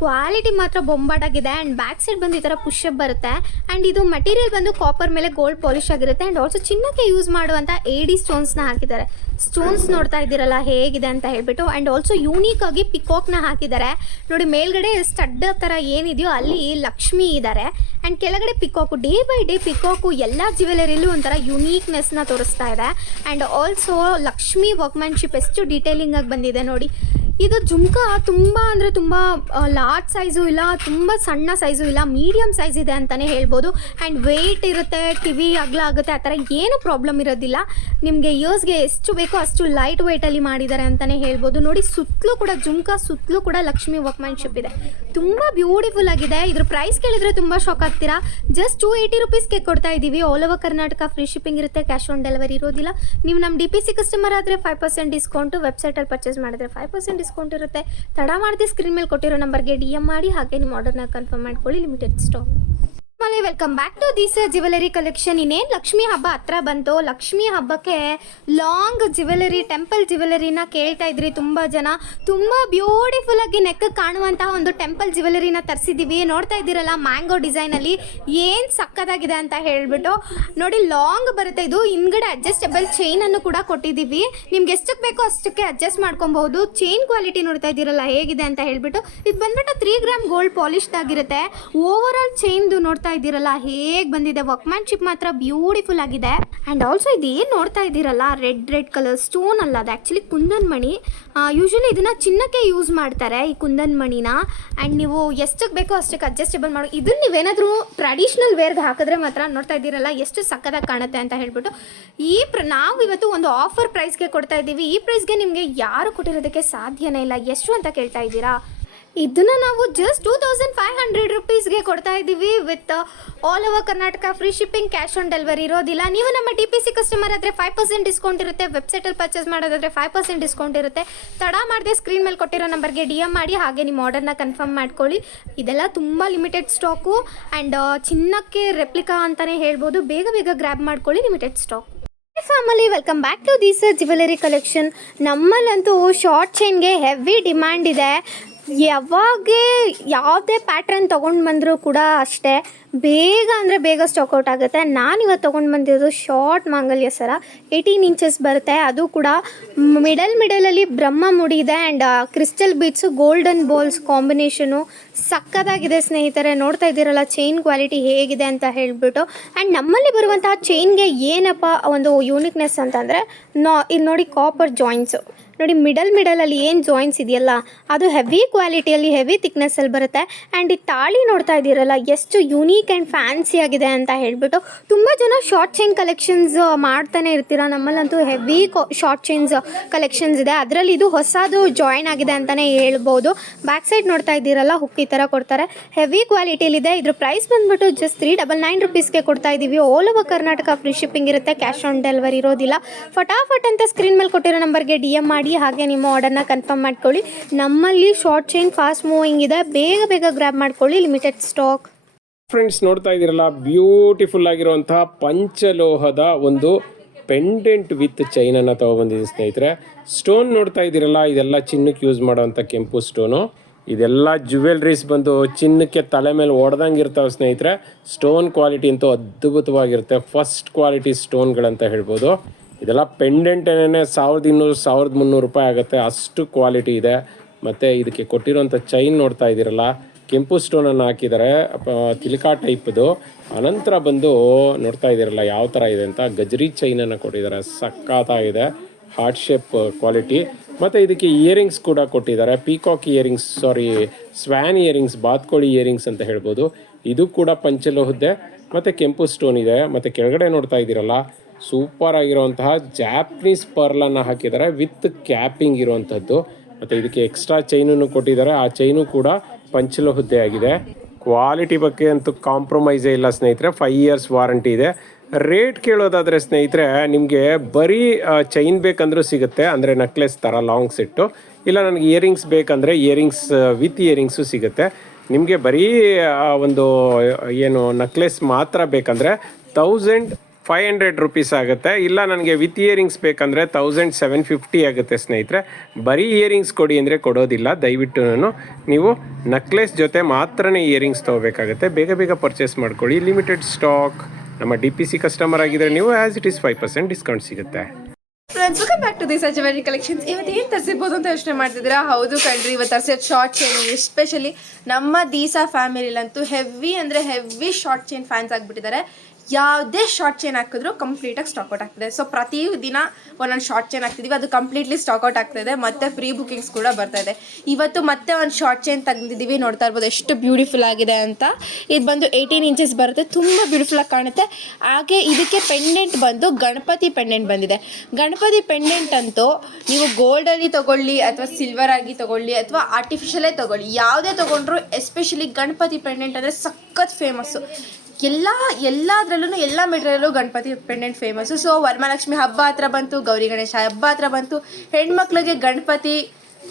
ಕ್ವಾಲಿಟಿ ಮಾತ್ರ ಬೊಂಬಾಟಾಗಿದೆ. ಆ್ಯಂಡ್ ಬ್ಯಾಕ್ ಸೈಡ್ ಬಂದು ಈ ಥರ ಪುಷಪ್ ಬರುತ್ತೆ. ಆ್ಯಂಡ್ ಇದು ಮಟೀರಿಯಲ್ ಬಂದು ಕಾಪರ್ ಮೇಲೆ ಗೋಲ್ಡ್ ಪಾಲಿಶ್ ಆಗಿರುತ್ತೆ. ಆ್ಯಂಡ್ ಆಲ್ಸೋ ಚಿನ್ನಕ್ಕೆ ಯೂಸ್ ಮಾಡುವಂಥ AD ಸ್ಟೋನ್ಸ್ನ ಹಾಕಿದ್ದಾರೆ. ಸ್ಟೋನ್ಸ್ ನೋಡ್ತಾ ಇದ್ದೀರಲ್ಲ ಹೇಗಿದೆ ಅಂತ ಹೇಳ್ಬಿಟ್ಟು. ಆ್ಯಂಡ್ ಆಲ್ಸೋ ಯೂನಿಕ್ ಆಗಿ ಪಿಕಾಕ್ನ ಹಾಕಿದ್ದಾರೆ ನೋಡಿ. ಮೇಲ್ಗಡೆ ಸ್ಟಡ್ ಥರ ಏನಿದೆಯೋ ಅಲ್ಲಿ ಲಕ್ಷ್ಮಿ ಇದ್ದಾರೆ. ಆ್ಯಂಡ್ ಕೆಳಗಡೆ peacock. Day by day peacock ಎಲ್ಲ ಜ್ಯುವೆಲರಿಲೂ ಒಂಥರ ಯುನೀಕ್ನೆಸ್ನ ತೋರಿಸ್ತಾ ಇದೆ. ಆ್ಯಂಡ್ ಆಲ್ಸೋ ಲಕ್ಷ್ಮಿ ವರ್ಕ್ಮ್ಯಾನ್ಶಿಪ್ ಎಷ್ಟು ಡೀಟೇಲಿಂಗ್ ಆಗಿ ಬಂದಿದೆ ನೋಡಿ. ಇದು ಜುಮ್ಕಾ ತುಂಬ ಅಂದರೆ ತುಂಬ ಲಾರ್ಜ್ ಸೈಜು ಇಲ್ಲ, ತುಂಬ ಸಣ್ಣ ಸೈಜು ಇಲ್ಲ, ಮೀಡಿಯಮ್ ಸೈಜ್ ಇದೆ ಅಂತಲೇ ಹೇಳ್ಬೋದು. ಆ್ಯಂಡ್ ವೆಯ್ಟ್ ಇರುತ್ತೆ, ಕಿವಿ ಅಗಲ ಆಗುತ್ತೆ, ಆ ಥರ ಏನು ಪ್ರಾಬ್ಲಮ್ ಇರೋದಿಲ್ಲ. ನಿಮಗೆ ಇಯರ್ಸ್ಗೆ ಎಷ್ಟು ಬೇಕೋ ಅಷ್ಟು ಲೈಟ್ ವೆಯ್ಟಲ್ಲಿ ಮಾಡಿದ್ದಾರೆ ಅಂತಲೇ ಹೇಳ್ಬೋದು. ನೋಡಿ ಸುತ್ತಲೂ ಕೂಡ ಜುಮ್ಕಾ ಸುತ್ತಲೂ ಕೂಡ ಲಕ್ಷ್ಮಿ ವರ್ಕ್ಮ್ಯಾನ್ಶಿಪ್ ಇದೆ. ತುಂಬ ಬ್ಯೂಟಿಫುಲ್ ಆಗಿದೆ. ಇದ್ರ ಪ್ರೈಸ್ ಕೇಳಿದರೆ ತುಂಬ ಶಾಕ್ ಆಗ್ತೀರಾ. ಜಸ್ಟ್ 280 ರುಪೀಸ್ಗೆ ಕೊಡ್ತಾ ಇದ್ದೀವಿ. All over Karnataka free shipping ಇರುತ್ತೆ, ಕ್ಯಾಶ್ ಆನ್ ಡೆಲಿವರಿ ಇರೋದಿಲ್ಲ. ನೀವು ನಮ್ಮ DPC ಕಸ್ಟಮರ್ ಆದರೆ 5% ಡಿಸ್ಕೌಂಟು, ವೆಬ್ಸೈಟಲ್ಲಿ ಪರ್ಚೇಸ್ ಮಾಡಿದ್ರೆ 5% ಡಿಸ್ಕೌಂಟ್ ಇರುತ್ತೆ. ತಡ ಮಾಡದೆ ಸ್ಕ್ರೀನ್ ಮೇಲೆ ಕೊಟ್ಟಿರೋ ನಂಬರ್ಗೆ DM ಮಾಡಿ, ಹಾಗೆ ನಿಮ್ಮ ಆರ್ಡರ್ನ ಕನ್ಫರ್ಮ್ ಮಾಡ್ಕೊಳ್ಳಿ. Limited stock. Welcome back to this jewellery collection. ಇನ್ನೇನು ಲಕ್ಷ್ಮಿ ಹಬ್ಬ ಹತ್ರ ಬಂತು. ಲಕ್ಷ್ಮಿ ಹಬ್ಬಕ್ಕೆ ಲಾಂಗ್ ಜ್ಯುವೆಲರಿ, ಟೆಂಪಲ್ ಜ್ಯುವೆಲರಿನ ಕೇಳ್ತಾ ಇದ್ರಿ ತುಂಬ ಜನ. ತುಂಬ ಬ್ಯೂಟಿಫುಲ್ ಆಗಿ ನೆಕ್ ಕಾಣುವಂತಹ ಒಂದು ಟೆಂಪಲ್ ಜ್ಯುವೆಲರಿನ ತರಿಸಿದ್ದೀವಿ. ನೋಡ್ತಾ ಇದ್ದೀರಲ್ಲ ಮ್ಯಾಂಗೋ ಡಿಸೈನಲ್ಲಿ ಏನು ಸಕ್ಕತ್ತಾಗಿದೆ ಅಂತ ಹೇಳ್ಬಿಟ್ಟು. ನೋಡಿ ಲಾಂಗ್ ಬರುತ್ತೆ ಇದು. ಹಿಂದ್ಗಡೆ ಅಡ್ಜಸ್ಟಬಲ್ ಚೈನನ್ನು ಕೂಡ ಕೊಟ್ಟಿದ್ದೀವಿ. ನಿಮ್ಗೆ ಎಷ್ಟಕ್ಕೆ ಬೇಕೋ ಅಷ್ಟಕ್ಕೆ ಅಡ್ಜಸ್ಟ್ ಮಾಡ್ಕೊಬಹುದು. ಚೈನ್ ಕ್ವಾಲಿಟಿ ನೋಡ್ತಾ ಇದ್ದೀರಲ್ಲ ಹೇಗಿದೆ ಅಂತ ಹೇಳ್ಬಿಟ್ಟು. ಇದು ಬಂದ್ಬಿಟ್ಟು 3 ಗ್ರಾಮ್ ಗೋಲ್ಡ್ ಪಾಲಿಶ್ಡ್ ಆಗಿರುತ್ತೆ. ಓವರ್ ಆಲ್ ಚೈನ್ದು ನೋಡ್ತಾ ಇದ್ದೀರಲ್ಲ ಹೇಗೆ ಬಂದಿದೆ. ವರ್ಕ್ಮ್ಯಾನ್ಶಿಪ್ ಮಾತ್ರ ಬ್ಯೂಟಿಫುಲ್ ಆಗಿದೆ. ಆ್ಯಂಡ್ ಆಲ್ಸೋ ಇದು ಏನು ನೋಡ್ತಾ ಇದ್ದೀರಲ್ಲ ರೆಡ್ ಕಲರ್ ಸ್ಟೋನ್ ಅಲ್ಲ, ಅದು ಆ್ಯಕ್ಚುಲಿ ಕುಂದನ್ ಮಣಿ. ಯೂಶ್ವಲಿ ಇದನ್ನು ಚಿನ್ನಕ್ಕೆ ಯೂಸ್ ಮಾಡ್ತಾರೆ ಈ ಕುಂದನ್ ಮಣಿನ. ಆ್ಯಂಡ್ ನೀವು ಎಷ್ಟಕ್ಕೆ ಬೇಕೋ ಅಷ್ಟಕ್ಕೆ ಅಡ್ಜಸ್ಟೇಬಲ್ ಮಾಡಿ. ಇದನ್ನು ನೀವೇನಾದರೂ ಟ್ರೆಡಿಷ್ನಲ್ ವೇರ್ಗೆ ಹಾಕಿದ್ರೆ ಮಾತ್ರ ನೋಡ್ತಾ ಇದ್ದೀರಲ್ಲ ಎಷ್ಟು ಸಕ್ಕತ್ತಾಗಿ ಕಾಣುತ್ತೆ ಅಂತ ಹೇಳ್ಬಿಟ್ಟು. ನಾವು ಇವತ್ತು ಒಂದು ಆಫರ್ ಪ್ರೈಸ್ಗೆ ಕೊಡ್ತಾ ಇದ್ದೀವಿ. ಈ ಪ್ರೈಸ್ಗೆ ನಿಮಗೆ ಯಾರು ಕೊಟ್ಟಿರೋದಕ್ಕೆ ಸಾಧ್ಯನೇ ಇಲ್ಲ. ಎಷ್ಟು ಅಂತ ಕೇಳ್ತಾ ಇದ್ದೀರಾ? ಇದನ್ನು ನಾವು ಜಸ್ಟ್ 2500 ರುಪೀಸ್ಗೆ ಕೊಡ್ತಾ ಇದ್ದೀವಿ with all over Karnataka free shipping, cash on delivery ಇರೋದಿಲ್ಲ. ನೀವು ನಮ್ಮ DPC ಕಸ್ಟಮರ್ ಆದರೆ 5% ಡಿಸ್ಕೌಂಟ್ ಇರುತ್ತೆ. ವೆಬ್ಸೈಟಲ್ಲಿ ಪರ್ಚೇಸ್ ಮಾಡೋದಾದರೆ 5% ಡಿಸ್ಕೌಂಟ್ ಇರುತ್ತೆ. ತಡ ಮಾಡದೆ ಸ್ಕ್ರೀನ್ ಮೇಲೆ ಕೊಟ್ಟಿರೋ ನಂಬರ್ಗೆ DM ಮಾಡಿ, ಹಾಗೆ ನಿಮ್ಮ ಆರ್ಡರ್ನ ಕನ್ಫರ್ಮ್ ಮಾಡ್ಕೊಳ್ಳಿ. ಇದೆಲ್ಲ ತುಂಬ ಲಿಮಿಟೆಡ್ ಸ್ಟಾಕು. ಆ್ಯಂಡ್ ಚಿನ್ನಕ್ಕೆ ರೆಪ್ಲಿಕಾ ಅಂತಲೇ ಹೇಳ್ಬೋದು. ಬೇಗ ಗ್ರ್ಯಾಬ್ ಮಾಡ್ಕೊಳ್ಳಿ, limited stock. Family welcome back to this jewellery collection. ನಮ್ಮಲ್ಲಂತೂ ಶಾರ್ಟ್ ಚೈನ್ಗೆ ಹೆವಿ ಡಿಮ್ಯಾಂಡ್ ಇದೆ. ಯಾವಾಗ ಯಾವುದೇ ಪ್ಯಾಟ್ರನ್ ತೊಗೊಂಡು ಬಂದರೂ ಕೂಡ ಅಷ್ಟೇ ಬೇಗ ಅಂದರೆ ಬೇಗ ಸ್ಟಾಕ್ಔಟ್ ಆಗುತ್ತೆ. ನಾನಿವತ್ತು ತೊಗೊಂಡು ಬಂದಿರೋದು ಶಾರ್ಟ್ ಮಾಂಗಲ್ಯ ಸರ 18 ಇಂಚಸ್ ಬರುತ್ತೆ. ಅದು ಕೂಡ ಮಿಡಲಲ್ಲಿ ಬ್ರಹ್ಮ ಮುಡಿ ಇದೆ. And crystal beads, golden balls combination ಸಕ್ಕತ್ತಾಗಿದೆ ಸ್ನೇಹಿತರೆ. ನೋಡ್ತಾ ಇದ್ದೀರಲ್ಲ ಚೈನ್ ಕ್ವಾಲಿಟಿ ಹೇಗಿದೆ ಅಂತ ಹೇಳಿಬಿಟ್ಟು. ಆ್ಯಂಡ್ ನಮ್ಮಲ್ಲಿ ಬರುವಂತಹ ಚೈನ್ಗೆ ಏನಪ್ಪ ಒಂದು ಯೂನಿಕ್ನೆಸ್ ಅಂತಂದರೆ ಇಲ್ಲಿ ನೋಡಿ ಕಾಪರ್ ಜಾಯಿಂಟ್ಸು ನೋಡಿ. ಮಿಡಲಲ್ಲಿ ಏನು ಜಾಯಿಂಟ್ಸ್ ಇದೆಯಲ್ಲ ಅದು ಹೆವಿ ಕ್ವಾಲಿಟಿಯಲ್ಲಿ, ಹೆವಿ ಥಿಕ್ನೆಸ್ಸಲ್ಲಿ ಬರುತ್ತೆ. ಆ್ಯಂಡ್ ಈ ತಾಳಿ ನೋಡ್ತಾ ಇದ್ದೀರಲ್ಲ ಎಷ್ಟು ಯೂನೀಕ್ ಆ್ಯಂಡ್ ಫ್ಯಾನ್ಸಿ ಆಗಿದೆ ಅಂತ ಹೇಳ್ಬಿಟ್ಟು. ತುಂಬ ಜನ ಶಾರ್ಟ್ ಚೈನ್ ಕಲೆಕ್ಷನ್ಸ್ ಮಾಡ್ತಾನೆ ಇರ್ತೀರ. ನಮ್ಮಲ್ಲಂತೂ ಹೆವಿ ಶಾರ್ಟ್ ಚೈನ್ಸ್ ಕಲೆಕ್ಷನ್ಸ್ ಇದೆ. ಅದರಲ್ಲಿ ಇದು ಹೊಸದು ಜಾಯಿನ್ ಆಗಿದೆ ಅಂತಲೇ ಹೇಳ್ಬೋದು. ಬ್ಯಾಕ್ ಸೈಡ್ ನೋಡ್ತಾ ಇದ್ದೀರಲ್ಲ ಹುಕ್ ಈ ಥರ ಕೊಡ್ತಾರೆ. ಹೆವಿ ಕ್ವಾಲಿಟಿಯಲ್ಲಿದೆ. ಇದ್ರ ಪ್ರೈಸ್ ಬಂದ್ಬಿಟ್ಟು ಜಸ್ಟ್ 399 ರುಪೀಸ್ಗೆ ಕೊಡ್ತಾ ಇದ್ದೀವಿ. All over Karnataka free shipping ಇರುತ್ತೆ, ಕ್ಯಾಶ್ ಆನ್ ಡೆಲಿವರಿ ಇರೋದಿಲ್ಲ. ಫಟಾಫಟ್ ಅಂತ ಸ್ಕ್ರೀನ್ ಮೇಲೆ ಕೊಟ್ಟಿರೋ ನಂಬರ್ಗೆ DM ಮಾಡಿ, ಹಾಗೆ ನಿಮ್ಮ ಆರ್ಡರ್ನ ಕನ್ಫರ್ಮ್ ಮಾಡ್ಕೊಳ್ಳಿ. ನಮ್ಮಲ್ಲಿ ಶಾರ್ಟ್ ಚೈನ್ ಫಾಸ್ಟ್ ಮೂವಿಂಗ್ ಇದೆ. ಬೇಗ ಗ್ರ್ಯಾಬ್ ಮಾಡ್ಕೊಳ್ಳಿ, ಲಿಮಿಟೆಡ್ ಸ್ಟಾಕ್. ಫ್ರೆಂಡ್ಸ್ ನೋಡ್ತಾ ಇದ್ದೀರಲ್ಲ ಬ್ಯೂಟಿಫುಲ್ ಆಗಿರುವಂತಹ ಪಂಚಲೋಹದ ಒಂದು ಪೆಂಡೆಂಟ್ ವಿತ್ ಚೈನನ್ನು ತೊಗೊಬಂದಿದ್ದೀನಿ ಸ್ನೇಹಿತರೆ. ಸ್ಟೋನ್ ನೋಡ್ತಾ ಇದ್ದೀರಲ್ಲ ಇದೆಲ್ಲ ಚಿನ್ನಕ್ಕೆ ಯೂಸ್ ಮಾಡೋವಂಥ ಕೆಂಪು ಸ್ಟೋನು. ಇದೆಲ್ಲ ಜ್ಯುವೆಲ್ರೀಸ್ ಬಂದು ಚಿನ್ನಕ್ಕೆ ತಲೆ ಮೇಲೆ ಹೊಡೆದಂಗೆ ಇರ್ತಾವೆ ಸ್ನೇಹಿತರೆ. ಸ್ಟೋನ್ ಕ್ವಾಲಿಟಿ ಅಂತೂ ಅದ್ಭುತವಾಗಿರುತ್ತೆ. ಫಸ್ಟ್ ಕ್ವಾಲಿಟಿ ಸ್ಟೋನ್ಗಳಂತ ಹೇಳ್ಬೋದು. ಇದೆಲ್ಲ ಪೆಂಡೆಂಟೇನೇ 1200 1300 ರೂಪಾಯಿ ಆಗುತ್ತೆ, ಅಷ್ಟು ಕ್ವಾಲಿಟಿ ಇದೆ. ಮತ್ತು ಇದಕ್ಕೆ ಕೊಟ್ಟಿರೋಂಥ ಚೈನ್ ನೋಡ್ತಾ ಇದ್ದೀರಲ್ಲ ಕೆಂಪು ಸ್ಟೋನನ್ನು ಹಾಕಿದ್ದಾರೆ, ತಿಲಕಾ ಟೈಪ್ದು. ಅನಂತರ ಬಂದು ನೋಡ್ತಾ ಇದ್ದೀರಲ್ಲ ಯಾವ ಥರ ಇದೆ ಅಂತ ಗಜರಿ ಚೈನನ್ನು ಕೊಟ್ಟಿದ್ದಾರೆ. ಸಕ್ಕತ್ತಾಗಿದೆ, ಹಾರ್ಟ್ ಶೇಪ್ ಕ್ವಾಲಿಟಿ. ಮತ್ತು ಇದಕ್ಕೆ ಇಯರಿಂಗ್ಸ್ ಕೂಡ ಕೊಟ್ಟಿದ್ದಾರೆ. ಪೀಕಾಕ್ ಇಯರಿಂಗ್ಸ್, ಸ್ವ್ಯಾನ್ ಇಯರಿಂಗ್ಸ್, ಬಾತ್ಕೋಳಿ ಇಯರಿಂಗ್ಸ್ ಅಂತ ಹೇಳ್ಬೋದು. ಇದು ಕೂಡ ಪಂಚಲೋಹದ್ದೇ ಮತ್ತು ಕೆಂಪು ಸ್ಟೋನ್ ಇದೆ. ಮತ್ತು ಕೆಳಗಡೆ ನೋಡ್ತಾ ಇದ್ದೀರಲ್ಲ ಸೂಪರ್ ಆಗಿರುವಂತಹ ಜಾಪನೀಸ್ ಪರ್ಲನ್ನು ಹಾಕಿದ್ದಾರೆ ವಿತ್ ಕ್ಯಾಪಿಂಗ್ ಇರುವಂಥದ್ದು. ಮತ್ತು ಇದಕ್ಕೆ ಎಕ್ಸ್ಟ್ರಾ ಚೈನನ್ನು ಕೊಟ್ಟಿದ್ದಾರೆ. ಆ ಚೈನು ಕೂಡ ಪಂಚಲೋಹದ್ದೇ ಆಗಿದೆ. ಕ್ವಾಲಿಟಿ ಬಗ್ಗೆ ಅಂತೂ ಕಾಂಪ್ರಮೈಸೇ ಇಲ್ಲ ಸ್ನೇಹಿತರೆ. 5 years ವಾರಂಟಿ ಇದೆ. ರೇಟ್ ಕೇಳೋದಾದರೆ ಸ್ನೇಹಿತರೆ ನಿಮಗೆ ಬರೀ ಚೈನ್ ಬೇಕಂದ್ರೂ ಸಿಗುತ್ತೆ, ಅಂದರೆ ನೆಕ್ಲೆಸ್ ಥರ ಲಾಂಗ್ ಸೆಟ್ಟು. ಇಲ್ಲ ನನಗೆ ಇಯರಿಂಗ್ಸ್ ಬೇಕಂದರೆ ಇಯರಿಂಗ್ಸ್ ವಿತ್ ಇಯರಿಂಗ್ಸು ಸಿಗುತ್ತೆ. ನಿಮಗೆ ಬರೀ ಒಂದು ಏನು ನೆಕ್ಲೆಸ್ ಮಾತ್ರ ಬೇಕಂದರೆ 500 ರುಪೀಸ್ ಆಗುತ್ತೆ. ಇಲ್ಲ ನನಗೆ ವಿತ್ ಇಯರಿಂಗ್ಸ್ ಬೇಕಂದರೆ 1750 ಆಗುತ್ತೆ ಸ್ನೇಹಿತರೆ. ಬರೀ ಇಯರಿಂಗ್ಸ್ ಕೊಡಿ ಅಂದರೆ ಕೊಡೋದಿಲ್ಲ. ದಯವಿಟ್ಟು ನೀವು ನಕ್ಲೆಸ್ ಜೊತೆ ಮಾತ್ರನೇ ಇಯರಿಂಗ್ಸ್ ತೊಗೋಬೇಕಾಗುತ್ತೆ. ಬೇಗ ಬೇಗ ಪರ್ಚೇಸ್ ಮಾಡ್ಕೊಳ್ಳಿ. Limited stock. ನಮ್ಮ DPC ಕಸ್ಟಮರ್ ಆಗಿದ್ದರೆ ನೀವು ಆ್ಯಸ್ ಇಟ್ ಈಸ್ 5% ಡಿಸ್ಕೌಂಟ್ ಸಿಗುತ್ತೆ. Friends, welcome back to this jewellery collections. ಇವತ್ತು ಏನು ತರಿಸಿರ್ಬೋದು ಅಂತ ಯೋಚನೆ ಮಾಡ್ತಿದ್ದೀರಾ? ಹೌದು ಕಣ್ರಿ, ಇವತ್ತು ತರಿಸಿದ ಶಾರ್ಟ್ ಚೈನ್, ಎಸ್ಪೆಷಲಿ ನಮ್ಮ ದೀಸಾ ಫ್ಯಾಮಿಲಿಲಂತೂ ಹೆವಿ ಅಂದರೆ ಹೆವಿ ಶಾರ್ಟ್ ಚೈನ್ ಫ್ಯಾನ್ಸ್ ಆಗಿಬಿಟ್ಟಿದ್ದಾರೆ. ಯಾವುದೇ ಶಾರ್ಟ್ ಚೈನ್ ಹಾಕಿದ್ರು ಕಂಪ್ಲೀಟಾಗಿ ಸ್ಟಾಕ್ಔಟ್ ಆಗ್ತಿದೆ. ಸೊ ಪ್ರತಿ ದಿನ ಒಂದೊಂದು ಶಾರ್ಟ್ ಚೈನ್ ಹಾಕ್ತಿದ್ದೀವಿ, ಅದು ಕಂಪ್ಲೀಟ್ಲಿ ಸ್ಟಾಕ್ಔಟ್ ಆಗ್ತಾಯಿದೆ. ಮತ್ತು ಫ್ರೀ ಬುಕಿಂಗ್ಸ್ ಕೂಡ ಬರ್ತಾ ಇದೆ. ಇವತ್ತು ಮತ್ತೆ ಒಂದು ಶಾರ್ಟ್ ಚೈನ್ ತೆಗೆದಿದ್ದೀವಿ. ನೋಡ್ತಾ ಇರ್ಬೋದು ಎಷ್ಟು ಬ್ಯೂಟಿಫುಲ್ ಆಗಿದೆ ಅಂತ. ಇದು ಬಂದು 18 ಇಂಚಸ್ ಬರುತ್ತೆ, ತುಂಬ ಬ್ಯೂಟಿಫುಲ್ಲಾಗಿ ಕಾಣುತ್ತೆ. ಹಾಗೆ ಇದಕ್ಕೆ ಪೆಂಡೆಂಟ್ ಬಂದು ಗಣಪತಿ ಪೆಂಡೆಂಟ್ ಬಂದಿದೆ. ಗಣಪತಿ ಪೆಂಡೆಂಟ್ ಅಂತೂ ನೀವು ಗೋಲ್ಡಲ್ಲಿ ತೊಗೊಳ್ಳಿ ಅಥವಾ ಸಿಲ್ವರ್ ಆಗಿ ತೊಗೊಳ್ಳಿ ಅಥವಾ ಆರ್ಟಿಫಿಷಿಯಲೇ ತೊಗೊಳ್ಳಿ, ಯಾವುದೇ ತೊಗೊಂಡ್ರು ಎಸ್ಪೆಷಲಿ ಗಣಪತಿ ಪೆಂಡೆಂಟ್ ಅಂದರೆ ಸಖತ್ ಫೇಮಸ್ಸು. ಎಲ್ಲದರಲ್ಲೂ ಎಲ್ಲ ಮೆಟೀರಿಯಲ್ಲೂ Ganapati pendant famous. So Varamahalakshmi ಹಬ್ಬ ಹತ್ರ ಬಂತು, ಗೌರಿ ಗಣೇಶ ಹಬ್ಬ ಹತ್ರ ಬಂತು. ಹೆಣ್ಮಕ್ಳಿಗೆ ಗಣಪತಿ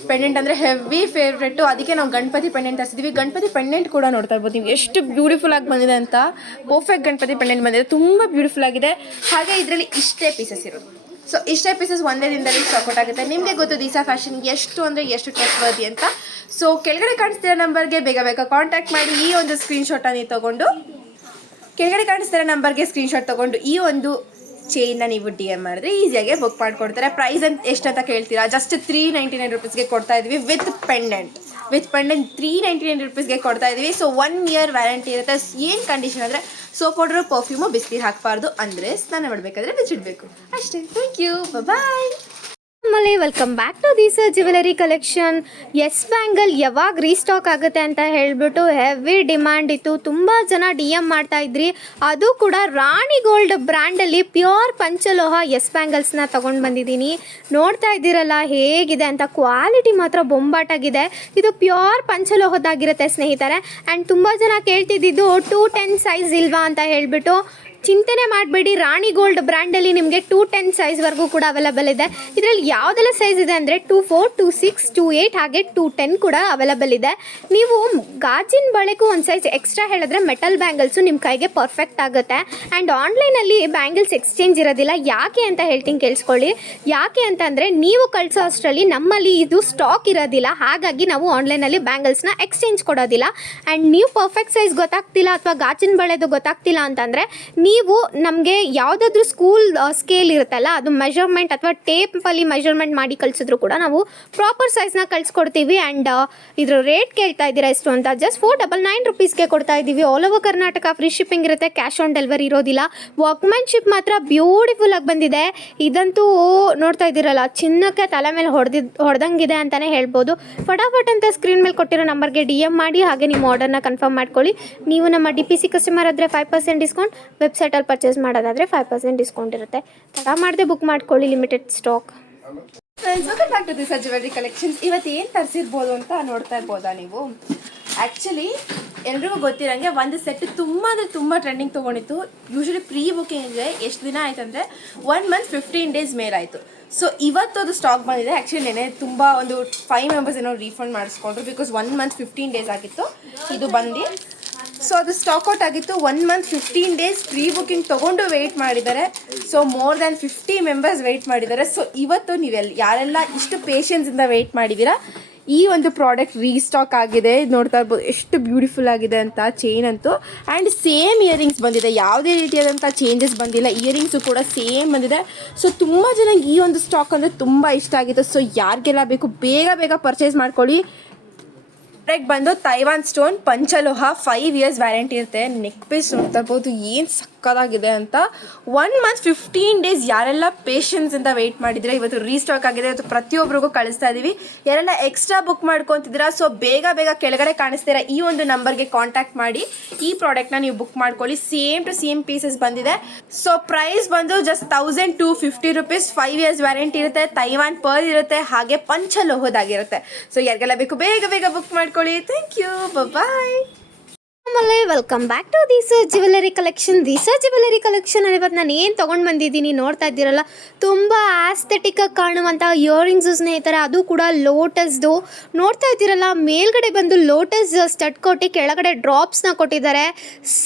ಪೆಂಡೆಂಟ್ ಅಂದರೆ ಹೆವಿ ಫೇವ್ರೆಟ್ಟು. ಅದಕ್ಕೆ ನಾವು ಗಣಪತಿ ಪೆಂಡೆಂಟ್ ತರಿಸಿದ್ವಿ. ಗಣಪತಿ ಪೆಂಡೆಂಟ್ ಕೂಡ ನೋಡ್ತಾ ಇರ್ಬೋದು ನೀವು ಎಷ್ಟು ಬ್ಯೂಟಿಫುಲ್ ಆಗಿ ಬಂದಿದೆ ಅಂತ. ಪರ್ಫೆಕ್ಟ್ ಗಣಪತಿ ಪೆಂಡೆಂಟ್ ಬಂದಿದೆ, ತುಂಬ ಬ್ಯೂಟಿಫುಲ್ ಆಗಿದೆ. ಹಾಗೆ ಇದರಲ್ಲಿ ಇಷ್ಟೇ ಪೀಸಸ್ ಇರೋದು. ಸೊ ಇಷ್ಟೇ ಪೀಸಸ್ ಒಂದೇ ದಿನದಲ್ಲಿ ಸ್ಟಾಕ್ಔಟ್ ಆಗುತ್ತೆ. ನಿಮಗೆ ಗೊತ್ತು ದೀಸಾ ಫ್ಯಾಷನ್ ಎಷ್ಟು ಅಂದರೆ ಎಷ್ಟು ಟ್ರಸ್ಟ್ವರ್ದಿ ಅಂತ. ಸೊ ಕೆಳಗಡೆ ಕಾಣಿಸ್ತಿರೋ ನಂಬರ್ಗೆ ಬೇಗ ಬೇಗ ಕಾಂಟ್ಯಾಕ್ಟ್ ಮಾಡಿ ಈ ಒಂದು ಸ್ಕ್ರೀನ್ಶಾಟನ್ನು ತೊಗೊಂಡು ಕೆಳಗಡೆ ಕಾಣಿಸ್ತಾರೆ ನಂಬರ್ಗೆ ಸ್ಕ್ರೀನ್ಶಾಟ್ ತೊಗೊಂಡು ಈ ಒಂದು ಚೈನ್ನ ನೀವು DM ಮಾಡಿದ್ರೆ ಈಸಿಯಾಗಿ ಬುಕ್ ಮಾಡಿಕೊಡ್ತಾರೆ. ಪ್ರೈಸ್ ಅಂತ ಎಷ್ಟು ಅಂತ ಕೇಳ್ತೀರಾ? ಜಸ್ಟ್ 399 ರುಪೀಸ್ಗೆ ಕೊಡ್ತಾ ಇದ್ವಿ ವಿತ್ ಪೆಂಡೆಂಟ್ 399 ರುಪೀಸ್ಗೆ ಕೊಡ್ತಾ ಇದ್ವಿ. ಸೊ 1 ಇಯರ್ ವ್ಯಾರಂಟಿ ಇರುತ್ತೆ. ಏನು ಕಂಡೀಷನ್ ಅಂದರೆ ಸೋಪ್ ಪೌಡ್ರು, ಪರ್ಫ್ಯೂಮು, ಬಿಸ್ನೀರು ಹಾಕಬಾರ್ದು, ಅಂದರೆ ಸ್ನಾನ ಮಾಡಬೇಕಾದ್ರೆ ಬಿಚ್ಚಿಡಬೇಕು ಅಷ್ಟೇ. Thank you, bye. ಆಮೇಲೆ welcome back to this jewellery collection. S bangle ಯಾವಾಗ ರೀಸ್ಟಾಕ್ ಆಗುತ್ತೆ ಅಂತ ಹೇಳಿಬಿಟ್ಟು ಹೆವಿ ಡಿಮ್ಯಾಂಡ್ ಇತ್ತು. ತುಂಬ ಜನ DM ಮಾಡ್ತಾ ಇದ್ರಿ. ಅದು ಕೂಡ ರಾಣಿ ಗೋಲ್ಡ್ ಬ್ರ್ಯಾಂಡಲ್ಲಿ ಪ್ಯೂರ್ ಪಂಚಲೋಹ ಎಸ್ ಬ್ಯಾಂಗಲ್ಸ್ನ ತೊಗೊಂಡು ಬಂದಿದ್ದೀನಿ. ನೋಡ್ತಾ ಇದ್ದೀರಲ್ಲ ಹೇಗಿದೆ ಅಂತ. ಕ್ವಾಲಿಟಿ ಮಾತ್ರ ಬೊಂಬಾಟಾಗಿದೆ. ಇದು ಪ್ಯೂರ್ ಪಂಚಲೋಹದಾಗಿರುತ್ತೆ ಸ್ನೇಹಿತರೆ. ಆ್ಯಂಡ್ ತುಂಬ ಜನ ಕೇಳ್ತಿದ್ದಿದ್ದು 210 ಸೈಜ್ ಇಲ್ವಾ ಅಂತ ಹೇಳಿಬಿಟ್ಟು. ಚಿಂತನೆ ಮಾಡಬೇಡಿ, ರಾಣಿ ಗೋಲ್ಡ್ ಬ್ರ್ಯಾಂಡಲ್ಲಿ ನಿಮಗೆ 210 ಸೈಜ್ವರೆಗೂ ಕೂಡ ಅವೈಲಬಲ್ ಇದೆ. ಇದರಲ್ಲಿ ಯಾವುದೆಲ್ಲ ಸೈಜ್ ಇದೆ ಅಂದರೆ 24, 26, 28 ಹಾಗೆ 210 ಕೂಡ ಅವೈಲಬಲ್ ಇದೆ. ನೀವು ಗಾಜಿನ ಬಳೆಗೂ ಒಂದು ಸೈಜ್ ಎಕ್ಸ್ಟ್ರಾ ಹೇಳಿದ್ರೆ ಮೆಟಲ್ ಬ್ಯಾಂಗಲ್ಸು ನಿಮ್ಮ ಕೈಗೆ ಪರ್ಫೆಕ್ಟ್ ಆಗುತ್ತೆ. ಆ್ಯಂಡ್ ಆನ್ಲೈನಲ್ಲಿ ಬ್ಯಾಂಗಲ್ಸ್ ಎಕ್ಸ್ಚೇಂಜ್ ಇರೋದಿಲ್ಲ. ಯಾಕೆ ಅಂತ ಹೇಳ್ತೀನಿ ಕೇಳಿಸ್ಕೊಳ್ಳಿ. ಯಾಕೆ ಅಂತಂದರೆ ನೀವು ಕಳಿಸೋ ಅಷ್ಟರಲ್ಲಿ ನಮ್ಮಲ್ಲಿ ಇದು ಸ್ಟಾಕ್ ಇರೋದಿಲ್ಲ. ಹಾಗಾಗಿ ನಾವು ಆನ್ಲೈನಲ್ಲಿ ಬ್ಯಾಂಗಲ್ಸ್ನ ಎಕ್ಸ್ಚೇಂಜ್ ಕೊಡೋದಿಲ್ಲ. ಆ್ಯಂಡ್ ನೀವು ಪರ್ಫೆಕ್ಟ್ ಸೈಜ್ ಗೊತ್ತಾಗ್ತಿಲ್ಲ ಅಥವಾ ಗಾಜಿನ ಬಳೆದು ಗೊತ್ತಾಗ್ತಿಲ್ಲ ಅಂತಂದರೆ ನೀವು ನಮಗೆ ಯಾವುದಾದ್ರೂ ಸ್ಕೂಲ್ ಸ್ಕೇಲ್ ಇರುತ್ತಲ್ಲ, ಅದು ಮೆಷರ್ಮೆಂಟ್ ಅಥವಾ ಟೇಪಲ್ಲಿ ಮೆಷರ್ಮೆಂಟ್ ಮಾಡಿ ಕಳಿಸಿದ್ರು ಕೂಡ ನಾವು ಪ್ರಾಪರ್ ಸೈಜ್ನ ಕಳಿಸ್ಕೊಡ್ತೀವಿ. ಆ್ಯಂಡ್ ಇದ್ರ ರೇಟ್ ಕೇಳ್ತಾ ಇದ್ದೀರಾ ಎಷ್ಟು ಅಂತ, ಜಸ್ಟ್ 499 ರುಪೀಸ್ಗೆ ಕೊಡ್ತಾ ಇದ್ದೀವಿ. All over Karnataka free shipping ಇರುತ್ತೆ, ಕ್ಯಾಶ್ ಆನ್ ಡೆಲಿವರಿ ಇರೋದಿಲ್ಲ. ವರ್ಕ್ಮ್ಯಾನ್ಶಿಪ್ ಮಾತ್ರ ಬ್ಯೂಟಿಫುಲ್ ಆಗಿ ಬಂದಿದೆ. ಇದಂತೂ ನೋಡ್ತಾ ಇದ್ದೀರಲ್ಲ, ಚಿನ್ನಕ್ಕೆ ತಲೆ ಮೇಲೆ ಹೊಡೆದಂಗಿದೆ ಅಂತಲೇ ಹೇಳ್ಬೋದು. ಫಟಾಫಟ್ ಅಂತ ಸ್ಕ್ರೀನ್ ಮೇಲೆ ಕೊಟ್ಟಿರೋ ನಂಬರ್ಗೆ DM ಮಾಡಿ, ಹಾಗೆ ನಿಮ್ಮ ಆರ್ಡರ್ನ ಕನ್ಫರ್ಮ್ ಮಾಡ್ಕೊಳ್ಳಿ. ನೀವು ನಮ್ಮ DPC ಕಸ್ಟಮರ್ ಆದರೆ 5% ಡಿಸ್ಕೌಂಟ್, ವೆಬ್ಸೈಟಲ್ಲಿ ಪರ್ಚೇಸ್ ಮಾಡೋದಾದರೆ 5% ಡಿಸ್ಕೌಂಟ್ ಇರುತ್ತೆ. ತಡ ಮಾಡದೆ ಬುಕ್ ಮಾಡ್ಕೊಳ್ಳಿ, limited stock. Welcome back to this jewellery collections. ಇವತ್ತು ಏನು ತರಿಸಿರ್ಬೋದು ಅಂತ ನೋಡ್ತಾ ಇರ್ಬೋದಾ ನೀವು? ಆ್ಯಕ್ಚುಲಿ ಎಲ್ರಿಗೂ ಗೊತ್ತಿರೋಂಗೆ ಒಂದು ಸೆಟ್ ತುಂಬ ಅಂದರೆ ತುಂಬ ಟ್ರೆಂಡಿಂಗ್ ತೊಗೊಂಡಿತ್ತು. ಯೂಶ್ವಲಿ ಪ್ರೀ ಬುಕಿಂಗ್ಗೆ ಎಷ್ಟು ದಿನ ಆಯ್ತು ಅಂದರೆ 1 ಮಂತ್ 15 ಡೇಸ್ ಮೇಲಾಯಿತು. ಸೊ ಇವತ್ತು ಅದು ಸ್ಟಾಕ್ ಬಂದಿದೆ. ಆ್ಯಕ್ಚುಲಿ ನೆನೆ ತುಂಬ ಒಂದು 5 ಮೆಂಬರ್ಸ್ ಏನೋ ರೀಫಂಡ್ ಮಾಡಿಸ್ಕೊಂಡ್ರು. ಬಿಕಾಸ್ 1 ಮಂತ್ 15 ಡೇಸ್ ಆಗಿತ್ತು ಇದು ಬಂದು. ಸೊ ಅದು ಸ್ಟಾಕ್ಔಟ್ ಆಗಿತ್ತು. 1 ಮಂತ್ 15 ಡೇಸ್ ಪ್ರೀ ಬುಕಿಂಗ್ ತೊಗೊಂಡು ವೆಯ್ಟ್ ಮಾಡಿದ್ದಾರೆ. So more than 50 members wait ಮಾಡಿದ್ದಾರೆ. ಸೊ ಇವತ್ತು ಯಾರೆಲ್ಲ ಇಷ್ಟು ಪೇಷನ್ಸಿಂದ ವೆಯ್ಟ್ ಮಾಡಿದ್ದೀರಾ, ಈ ಒಂದು ಪ್ರಾಡಕ್ಟ್ ರೀಸ್ಟಾಕ್ ಆಗಿದೆ. ನೋಡ್ತಾ ಇರ್ಬೋದು ಎಷ್ಟು ಬ್ಯೂಟಿಫುಲ್ ಆಗಿದೆ ಅಂತ ಚೈನ್ ಅಂತೂ. ಆ್ಯಂಡ್ ಸೇಮ್ ಇಯರಿಂಗ್ಸ್ ಬಂದಿದೆ, ಯಾವುದೇ ರೀತಿಯಾದಂಥ ಚೇಂಜಸ್ ಬಂದಿಲ್ಲ. ಇಯರಿಂಗ್ಸು ಕೂಡ ಸೇಮ್ ಬಂದಿದೆ. ಸೊ ತುಂಬ ಜನಕ್ಕೆ ಈ ಒಂದು ಸ್ಟಾಕ್ ಅಂದರೆ ತುಂಬ ಇಷ್ಟ ಆಗಿತ್ತು. ಸೊ ಯಾರಿಗೆಲ್ಲ ಬೇಕು ಬೇಗ ಬೇಗ ಪರ್ಚೇಸ್ ಮಾಡ್ಕೊಳ್ಳಿ. ಪ್ರಾಡಕ್ಟ್ ಬಂದು ತೈವಾನ್ ಸ್ಟೋನ್ ಪಂಚಲೋಹ, 5 ಇಯರ್ಸ್ ವ್ಯಾರಂಟಿ ಇರುತ್ತೆ. ನೆಕ್ ಪೀಸ್ ನೋಡ್ತಾ ಇರ್ಬೋದು ಏನು ಸಕ್ಕತ್ತಾಗಿದೆ ಅಂತ. 1 ಮಂತ್ 15 ಡೇಸ್ ಯಾರೆಲ್ಲ ಪೇಷನ್ಸಿಂದ ವೆಯ್ಟ್ ಮಾಡಿದರೆ ಇವತ್ತು ರೀಸ್ಟಾಕ್ ಆಗಿದೆ. ಇವತ್ತು ಪ್ರತಿಯೊಬ್ಬರಿಗೂ ಕಳಿಸ್ತಾ ಇದ್ದೀವಿ. ಯಾರೆಲ್ಲ ಎಕ್ಸ್ಟ್ರಾ ಬುಕ್ ಮಾಡ್ಕೊತಿದ್ದೀರಾ, ಸೊ ಬೇಗ ಬೇಗ ಕೆಳಗಡೆ ಕಾಣಿಸ್ತೀರಾ ಈ ಒಂದು ನಂಬರ್ಗೆ ಕಾಂಟ್ಯಾಕ್ಟ್ ಮಾಡಿ ಈ ಪ್ರಾಡಕ್ಟ್ನ ನೀವು ಬುಕ್ ಮಾಡ್ಕೊಳ್ಳಿ. ಸೇಮ್ ಟು ಸೇಮ್ ಪೀಸಸ್ ಬಂದಿದೆ. ಸೊ ಪ್ರೈಸ್ ಬಂದು ಜಸ್ಟ್ 1250 ರುಪೀಸ್. 5 ಇಯರ್ಸ್ ವ್ಯಾರಂಟಿ ಇರುತ್ತೆ, ತೈವಾನ್ ಪರ್ಲ್ ಇರುತ್ತೆ, ಹಾಗೆ ಪಂಚಲೋಹದಾಗಿರುತ್ತೆ. ಸೊ ಯಾರಿಗೆಲ್ಲ ಬೇಕು ಬೇಗ ಬೇಗ ಬುಕ್ ಮಾಡ್ಕೊಳ್ಳಿ. Thank you, bye. ಆಮೇಲೆ welcome back to this jewellery collection ಇವತ್ತು ನಾನು ಏನು ತೊಗೊಂಡು ಬಂದಿದ್ದೀನಿ ನೋಡ್ತಾ ಇದ್ದೀರಲ್ಲ, ತುಂಬ ಆಸ್ಥೆಟಿಕ್ಕಾಗಿ ಕಾಣುವಂಥ ಇಯರಿಂಗ್ಸು ಸ್ನೇಹಿತರೆ, ಅದು ಕೂಡ ಲೋಟಸ್ದು. ನೋಡ್ತಾ ಇದ್ದೀರಲ್ಲ, ಮೇಲ್ಗಡೆ ಬಂದು ಲೋಟಸ್ ಸ್ಟಡ್ ಕೊಟ್ಟು ಕೆಳಗಡೆ ಡ್ರಾಪ್ಸ್ನ ಕೊಟ್ಟಿದ್ದಾರೆ.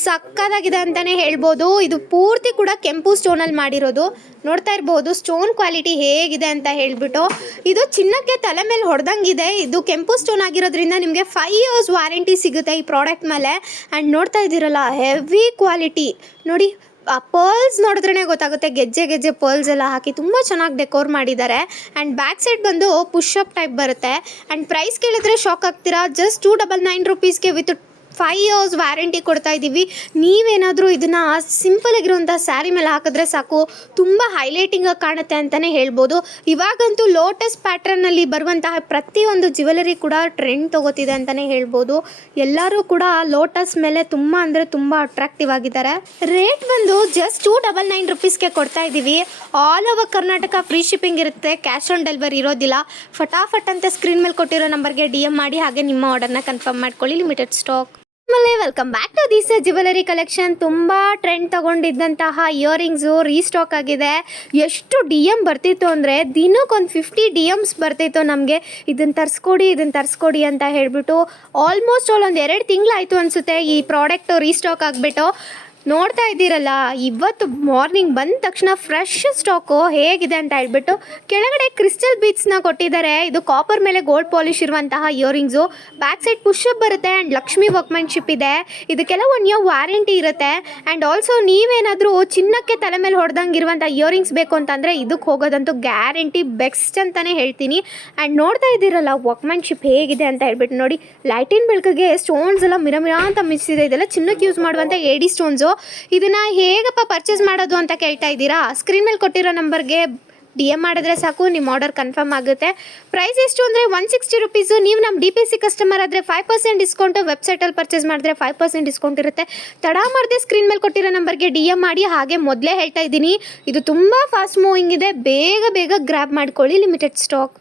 ಸಕ್ಕದಾಗಿದೆ ಅಂತಲೇ ಹೇಳ್ಬೋದು. ಇದು ಪೂರ್ತಿ ಕೂಡ ಕೆಂಪು ಸ್ಟೋನಲ್ಲಿ ಮಾಡಿರೋದು. ನೋಡ್ತಾ ಇರ್ಬೋದು ಸ್ಟೋನ್ ಕ್ವಾಲಿಟಿ ಹೇಗಿದೆ ಅಂತ ಹೇಳಿಬಿಟ್ಟು. ಇದು ಚಿನ್ನಕ್ಕೆ ತಲೆ ಮೇಲೆ ಹೊಡೆದಂಗಿದೆ. ಇದು ಕೆಂಪು ಸ್ಟೋನ್ ಆಗಿರೋದ್ರಿಂದ ನಿಮಗೆ 5 years ವಾರಂಟಿ ಸಿಗುತ್ತೆ ಈ ಪ್ರಾಡಕ್ಟ್ ಮೇಲೆ. ಆ್ಯಂಡ್ ನೋಡ್ತಾ ಇದ್ದೀರಲ್ಲ, ಹೆವಿ ಕ್ವಾಲಿಟಿ ನೋಡಿ. ಆ ಪರ್ಲ್ಸ್ ನೋಡಿದ್ರೇ ಗೊತ್ತಾಗುತ್ತೆ, ಗೆಜ್ಜೆ ಪರ್ಲ್ಸ್ ಎಲ್ಲ ಹಾಕಿ ತುಂಬ ಚೆನ್ನಾಗಿ ಡೆಕೋರ್ ಮಾಡಿದ್ದಾರೆ. ಆ್ಯಂಡ್ ಬ್ಯಾಕ್ ಸೈಡ್ ಬಂದು ಪುಷಪ್ ಟೈಪ್ ಬರುತ್ತೆ. ಆ್ಯಂಡ್ ಪ್ರೈಸ್ ಕೇಳಿದ್ರೆ ಶಾಕ್ ಆಗ್ತೀರಾ. ಜಸ್ಟ್ 299 rupeesಗೆ ವಿತ್ 5 years ವ್ಯಾರಂಟಿ ಕೊಡ್ತಾ ಇದ್ದೀವಿ. ನೀವೇನಾದರೂ ಇದನ್ನು ಸಿಂಪಲ್ ಆಗಿರುವಂಥ ಸ್ಯಾರಿ ಮೇಲೆ ಹಾಕಿದ್ರೆ ಸಾಕು, ತುಂಬ ಹೈಲೈಟಿಂಗಾಗಿ ಕಾಣುತ್ತೆ ಅಂತಲೇ ಹೇಳ್ಬೋದು. ಇವಾಗಂತೂ ಲೋಟಸ್ ಪ್ಯಾಟ್ರನ್ನಲ್ಲಿ ಬರುವಂತಹ ಪ್ರತಿಯೊಂದು ಜ್ಯುವೆಲರಿ ಕೂಡ ಟ್ರೆಂಡ್ ತೊಗೋತಿದೆ ಅಂತಲೇ ಹೇಳ್ಬೋದು. ಎಲ್ಲರೂ ಕೂಡ ಲೋಟಸ್ ಮೇಲೆ ತುಂಬ ಅಂದರೆ ತುಂಬ ಅಟ್ರಾಕ್ಟಿವ್ ಆಗಿದ್ದಾರೆ. ರೇಟ್ ಬಂದು ಜಸ್ಟ್ 299 rupeesಗೆ ಕೊಡ್ತಾ ಇದ್ದೀವಿ. All over Karnataka free shipping ಇರುತ್ತೆ, ಕ್ಯಾಶ್ ಆನ್ ಡೆಲಿವರಿ ಇರೋದಿಲ್ಲ. ಫಟಾಫಟ್ ಅಂತ ಸ್ಕ್ರೀನ್ ಮೇಲೆ ಕೊಟ್ಟಿರೋ ನಂಬರ್ಗೆ DM ಮಾಡಿ, ಹಾಗೆ ನಿಮ್ಮ ಆರ್ಡರ್ನ ಕನ್ಫರ್ಮ್ ಮಾಡ್ಕೊಳ್ಳಿ. Limited stock. ಆಮೇಲೆ welcome back to this jewellery collection. ತುಂಬ ಟ್ರೆಂಡ್ ತಗೊಂಡಿದ್ದಂತಹ ಇಯರಿಂಗ್ಸು ರೀಸ್ಟಾಕ್ ಆಗಿದೆ. ಎಷ್ಟು DM ಬರ್ತಿತ್ತು ಅಂದರೆ ದಿನಕ್ಕೊಂದು 50 DMs ಬರ್ತಿತ್ತು ನಮಗೆ, ಇದನ್ನು ತರಿಸ್ಕೊಡಿ ಅಂತ ಹೇಳಿಬಿಟ್ಟು. ಆಲ್ಮೋಸ್ಟ್ ಒಂದು 2 ತಿಂಗಳಾಯಿತು ಅನಿಸುತ್ತೆ ಈ ಪ್ರಾಡಕ್ಟು ರೀಸ್ಟಾಕ್ ಆಗಿಬಿಟ್ಟು. ನೋಡ್ತಾ ಇದ್ದೀರಲ್ಲ, ಇವತ್ತು ಮಾರ್ನಿಂಗ್ ಬಂದ ತಕ್ಷಣ ಫ್ರೆಶ್ ಸ್ಟಾಕು ಹೇಗಿದೆ ಅಂತ ಹೇಳ್ಬಿಟ್ಟು. ಕೆಳಗಡೆ ಕ್ರಿಸ್ಟಲ್ ಬೀಡ್ಸ್ನ ಕೊಟ್ಟಿದ್ದಾರೆ. ಇದು ಕಾಪರ್ ಮೇಲೆ ಗೋಲ್ಡ್ ಪಾಲಿಶ್ ಇರುವಂತಹ ಇಯರಿಂಗ್ಸು. ಬ್ಯಾಕ್ ಸೈಡ್ ಪುಷಪ್ ಬರುತ್ತೆ ಆ್ಯಂಡ್ ಲಕ್ಷ್ಮಿ ವರ್ಕ್ಮನ್ಶಿಪ್ ಇದೆ. ಇದಕ್ಕೆಲ್ಲ 1 year ವಾರಂಟಿ ಇರುತ್ತೆ. ಆ್ಯಂಡ್ ಆಲ್ಸೋ ನೀವೇನಾದರೂ ಚಿನ್ನಕ್ಕೆ ತಲೆ ಮೇಲೆ ಹೊಡೆದಂಗೆ ಇರುವಂಥ ಇಯರಿಂಗ್ಸ್ ಬೇಕು ಅಂತಂದರೆ ಇದಕ್ಕೆ ಹೋಗೋದಂತೂ ಗ್ಯಾರಂಟಿ ಬೆಸ್ಟ್ ಅಂತಲೇ ಹೇಳ್ತೀನಿ. ಆ್ಯಂಡ್ ನೋಡ್ತಾ ಇದ್ದೀರಲ್ಲ ವರ್ಕ್ಮನ್ಶಿಪ್ ಹೇಗಿದೆ ಅಂತ ಹೇಳ್ಬಿಟ್ಟು. ನೋಡಿ, ಲೈಟಿನ್ ಬೆಳಕಿಗೆ ಸ್ಟೋನ್ಸ್ ಎಲ್ಲ ಮಿರ ಅಂತ ಮಿಕ್ಸಿದೆ. ಇದೆಲ್ಲ ಚಿನ್ನಕ್ಕೆ ಯೂಸ್ ಮಾಡುವಂಥ AD ಸ್ಟೋನ್ಸು. ಇದನ್ನ ಹೇಗಪ್ಪ ಪರ್ಚೇಸ್ ಮಾಡೋದು ಅಂತ ಕೇಳ್ತಾ ಇದ್ದೀರಾ? ಸ್ಕ್ರೀನ್ ಮೇಲೆ ಕೊಟ್ಟಿರೋ ನಂಬರ್ಗೆ DM ಮಾಡಿದ್ರೆ ಸಾಕು, ನಿಮ್ಮ ಆರ್ಡರ್ ಕನ್ಫರ್ಮ್ ಆಗುತ್ತೆ. ಪ್ರೈಸ್ ಎಷ್ಟು ಅಂದರೆ 160 rupees. ನೀವು ನಮ್ಮ DPC ಕಸ್ಟಮರ್ ಆದರೆ 5% ಡಿಸ್ಕೌಂಟು, ವೆಬ್ಸೈಟಲ್ಲಿ ಪರ್ಚೇಸ್ ಮಾಡಿದ್ರೆ 5% ಡಿಸ್ಕೌಂಟ್ ಇರುತ್ತೆ. ತಡ ಮಾಡದೆ ಸ್ಕ್ರೀನ್ ಮೇಲೆ ಕೊಟ್ಟಿರೋ ನಂಬರ್ಗೆ DM ಮಾಡಿ. ಹಾಗೆ ಮೊದಲೇ ಹೇಳ್ತಾ ಇದ್ದೀನಿ, ಇದು ತುಂಬ ಫಾಸ್ಟ್ ಮೂವಿಂಗ್ ಇದೆ, ಬೇಗ ಗ್ರ್ಯಾಬ್ ಮಾಡ್ಕೊಳ್ಳಿ. Limited stock.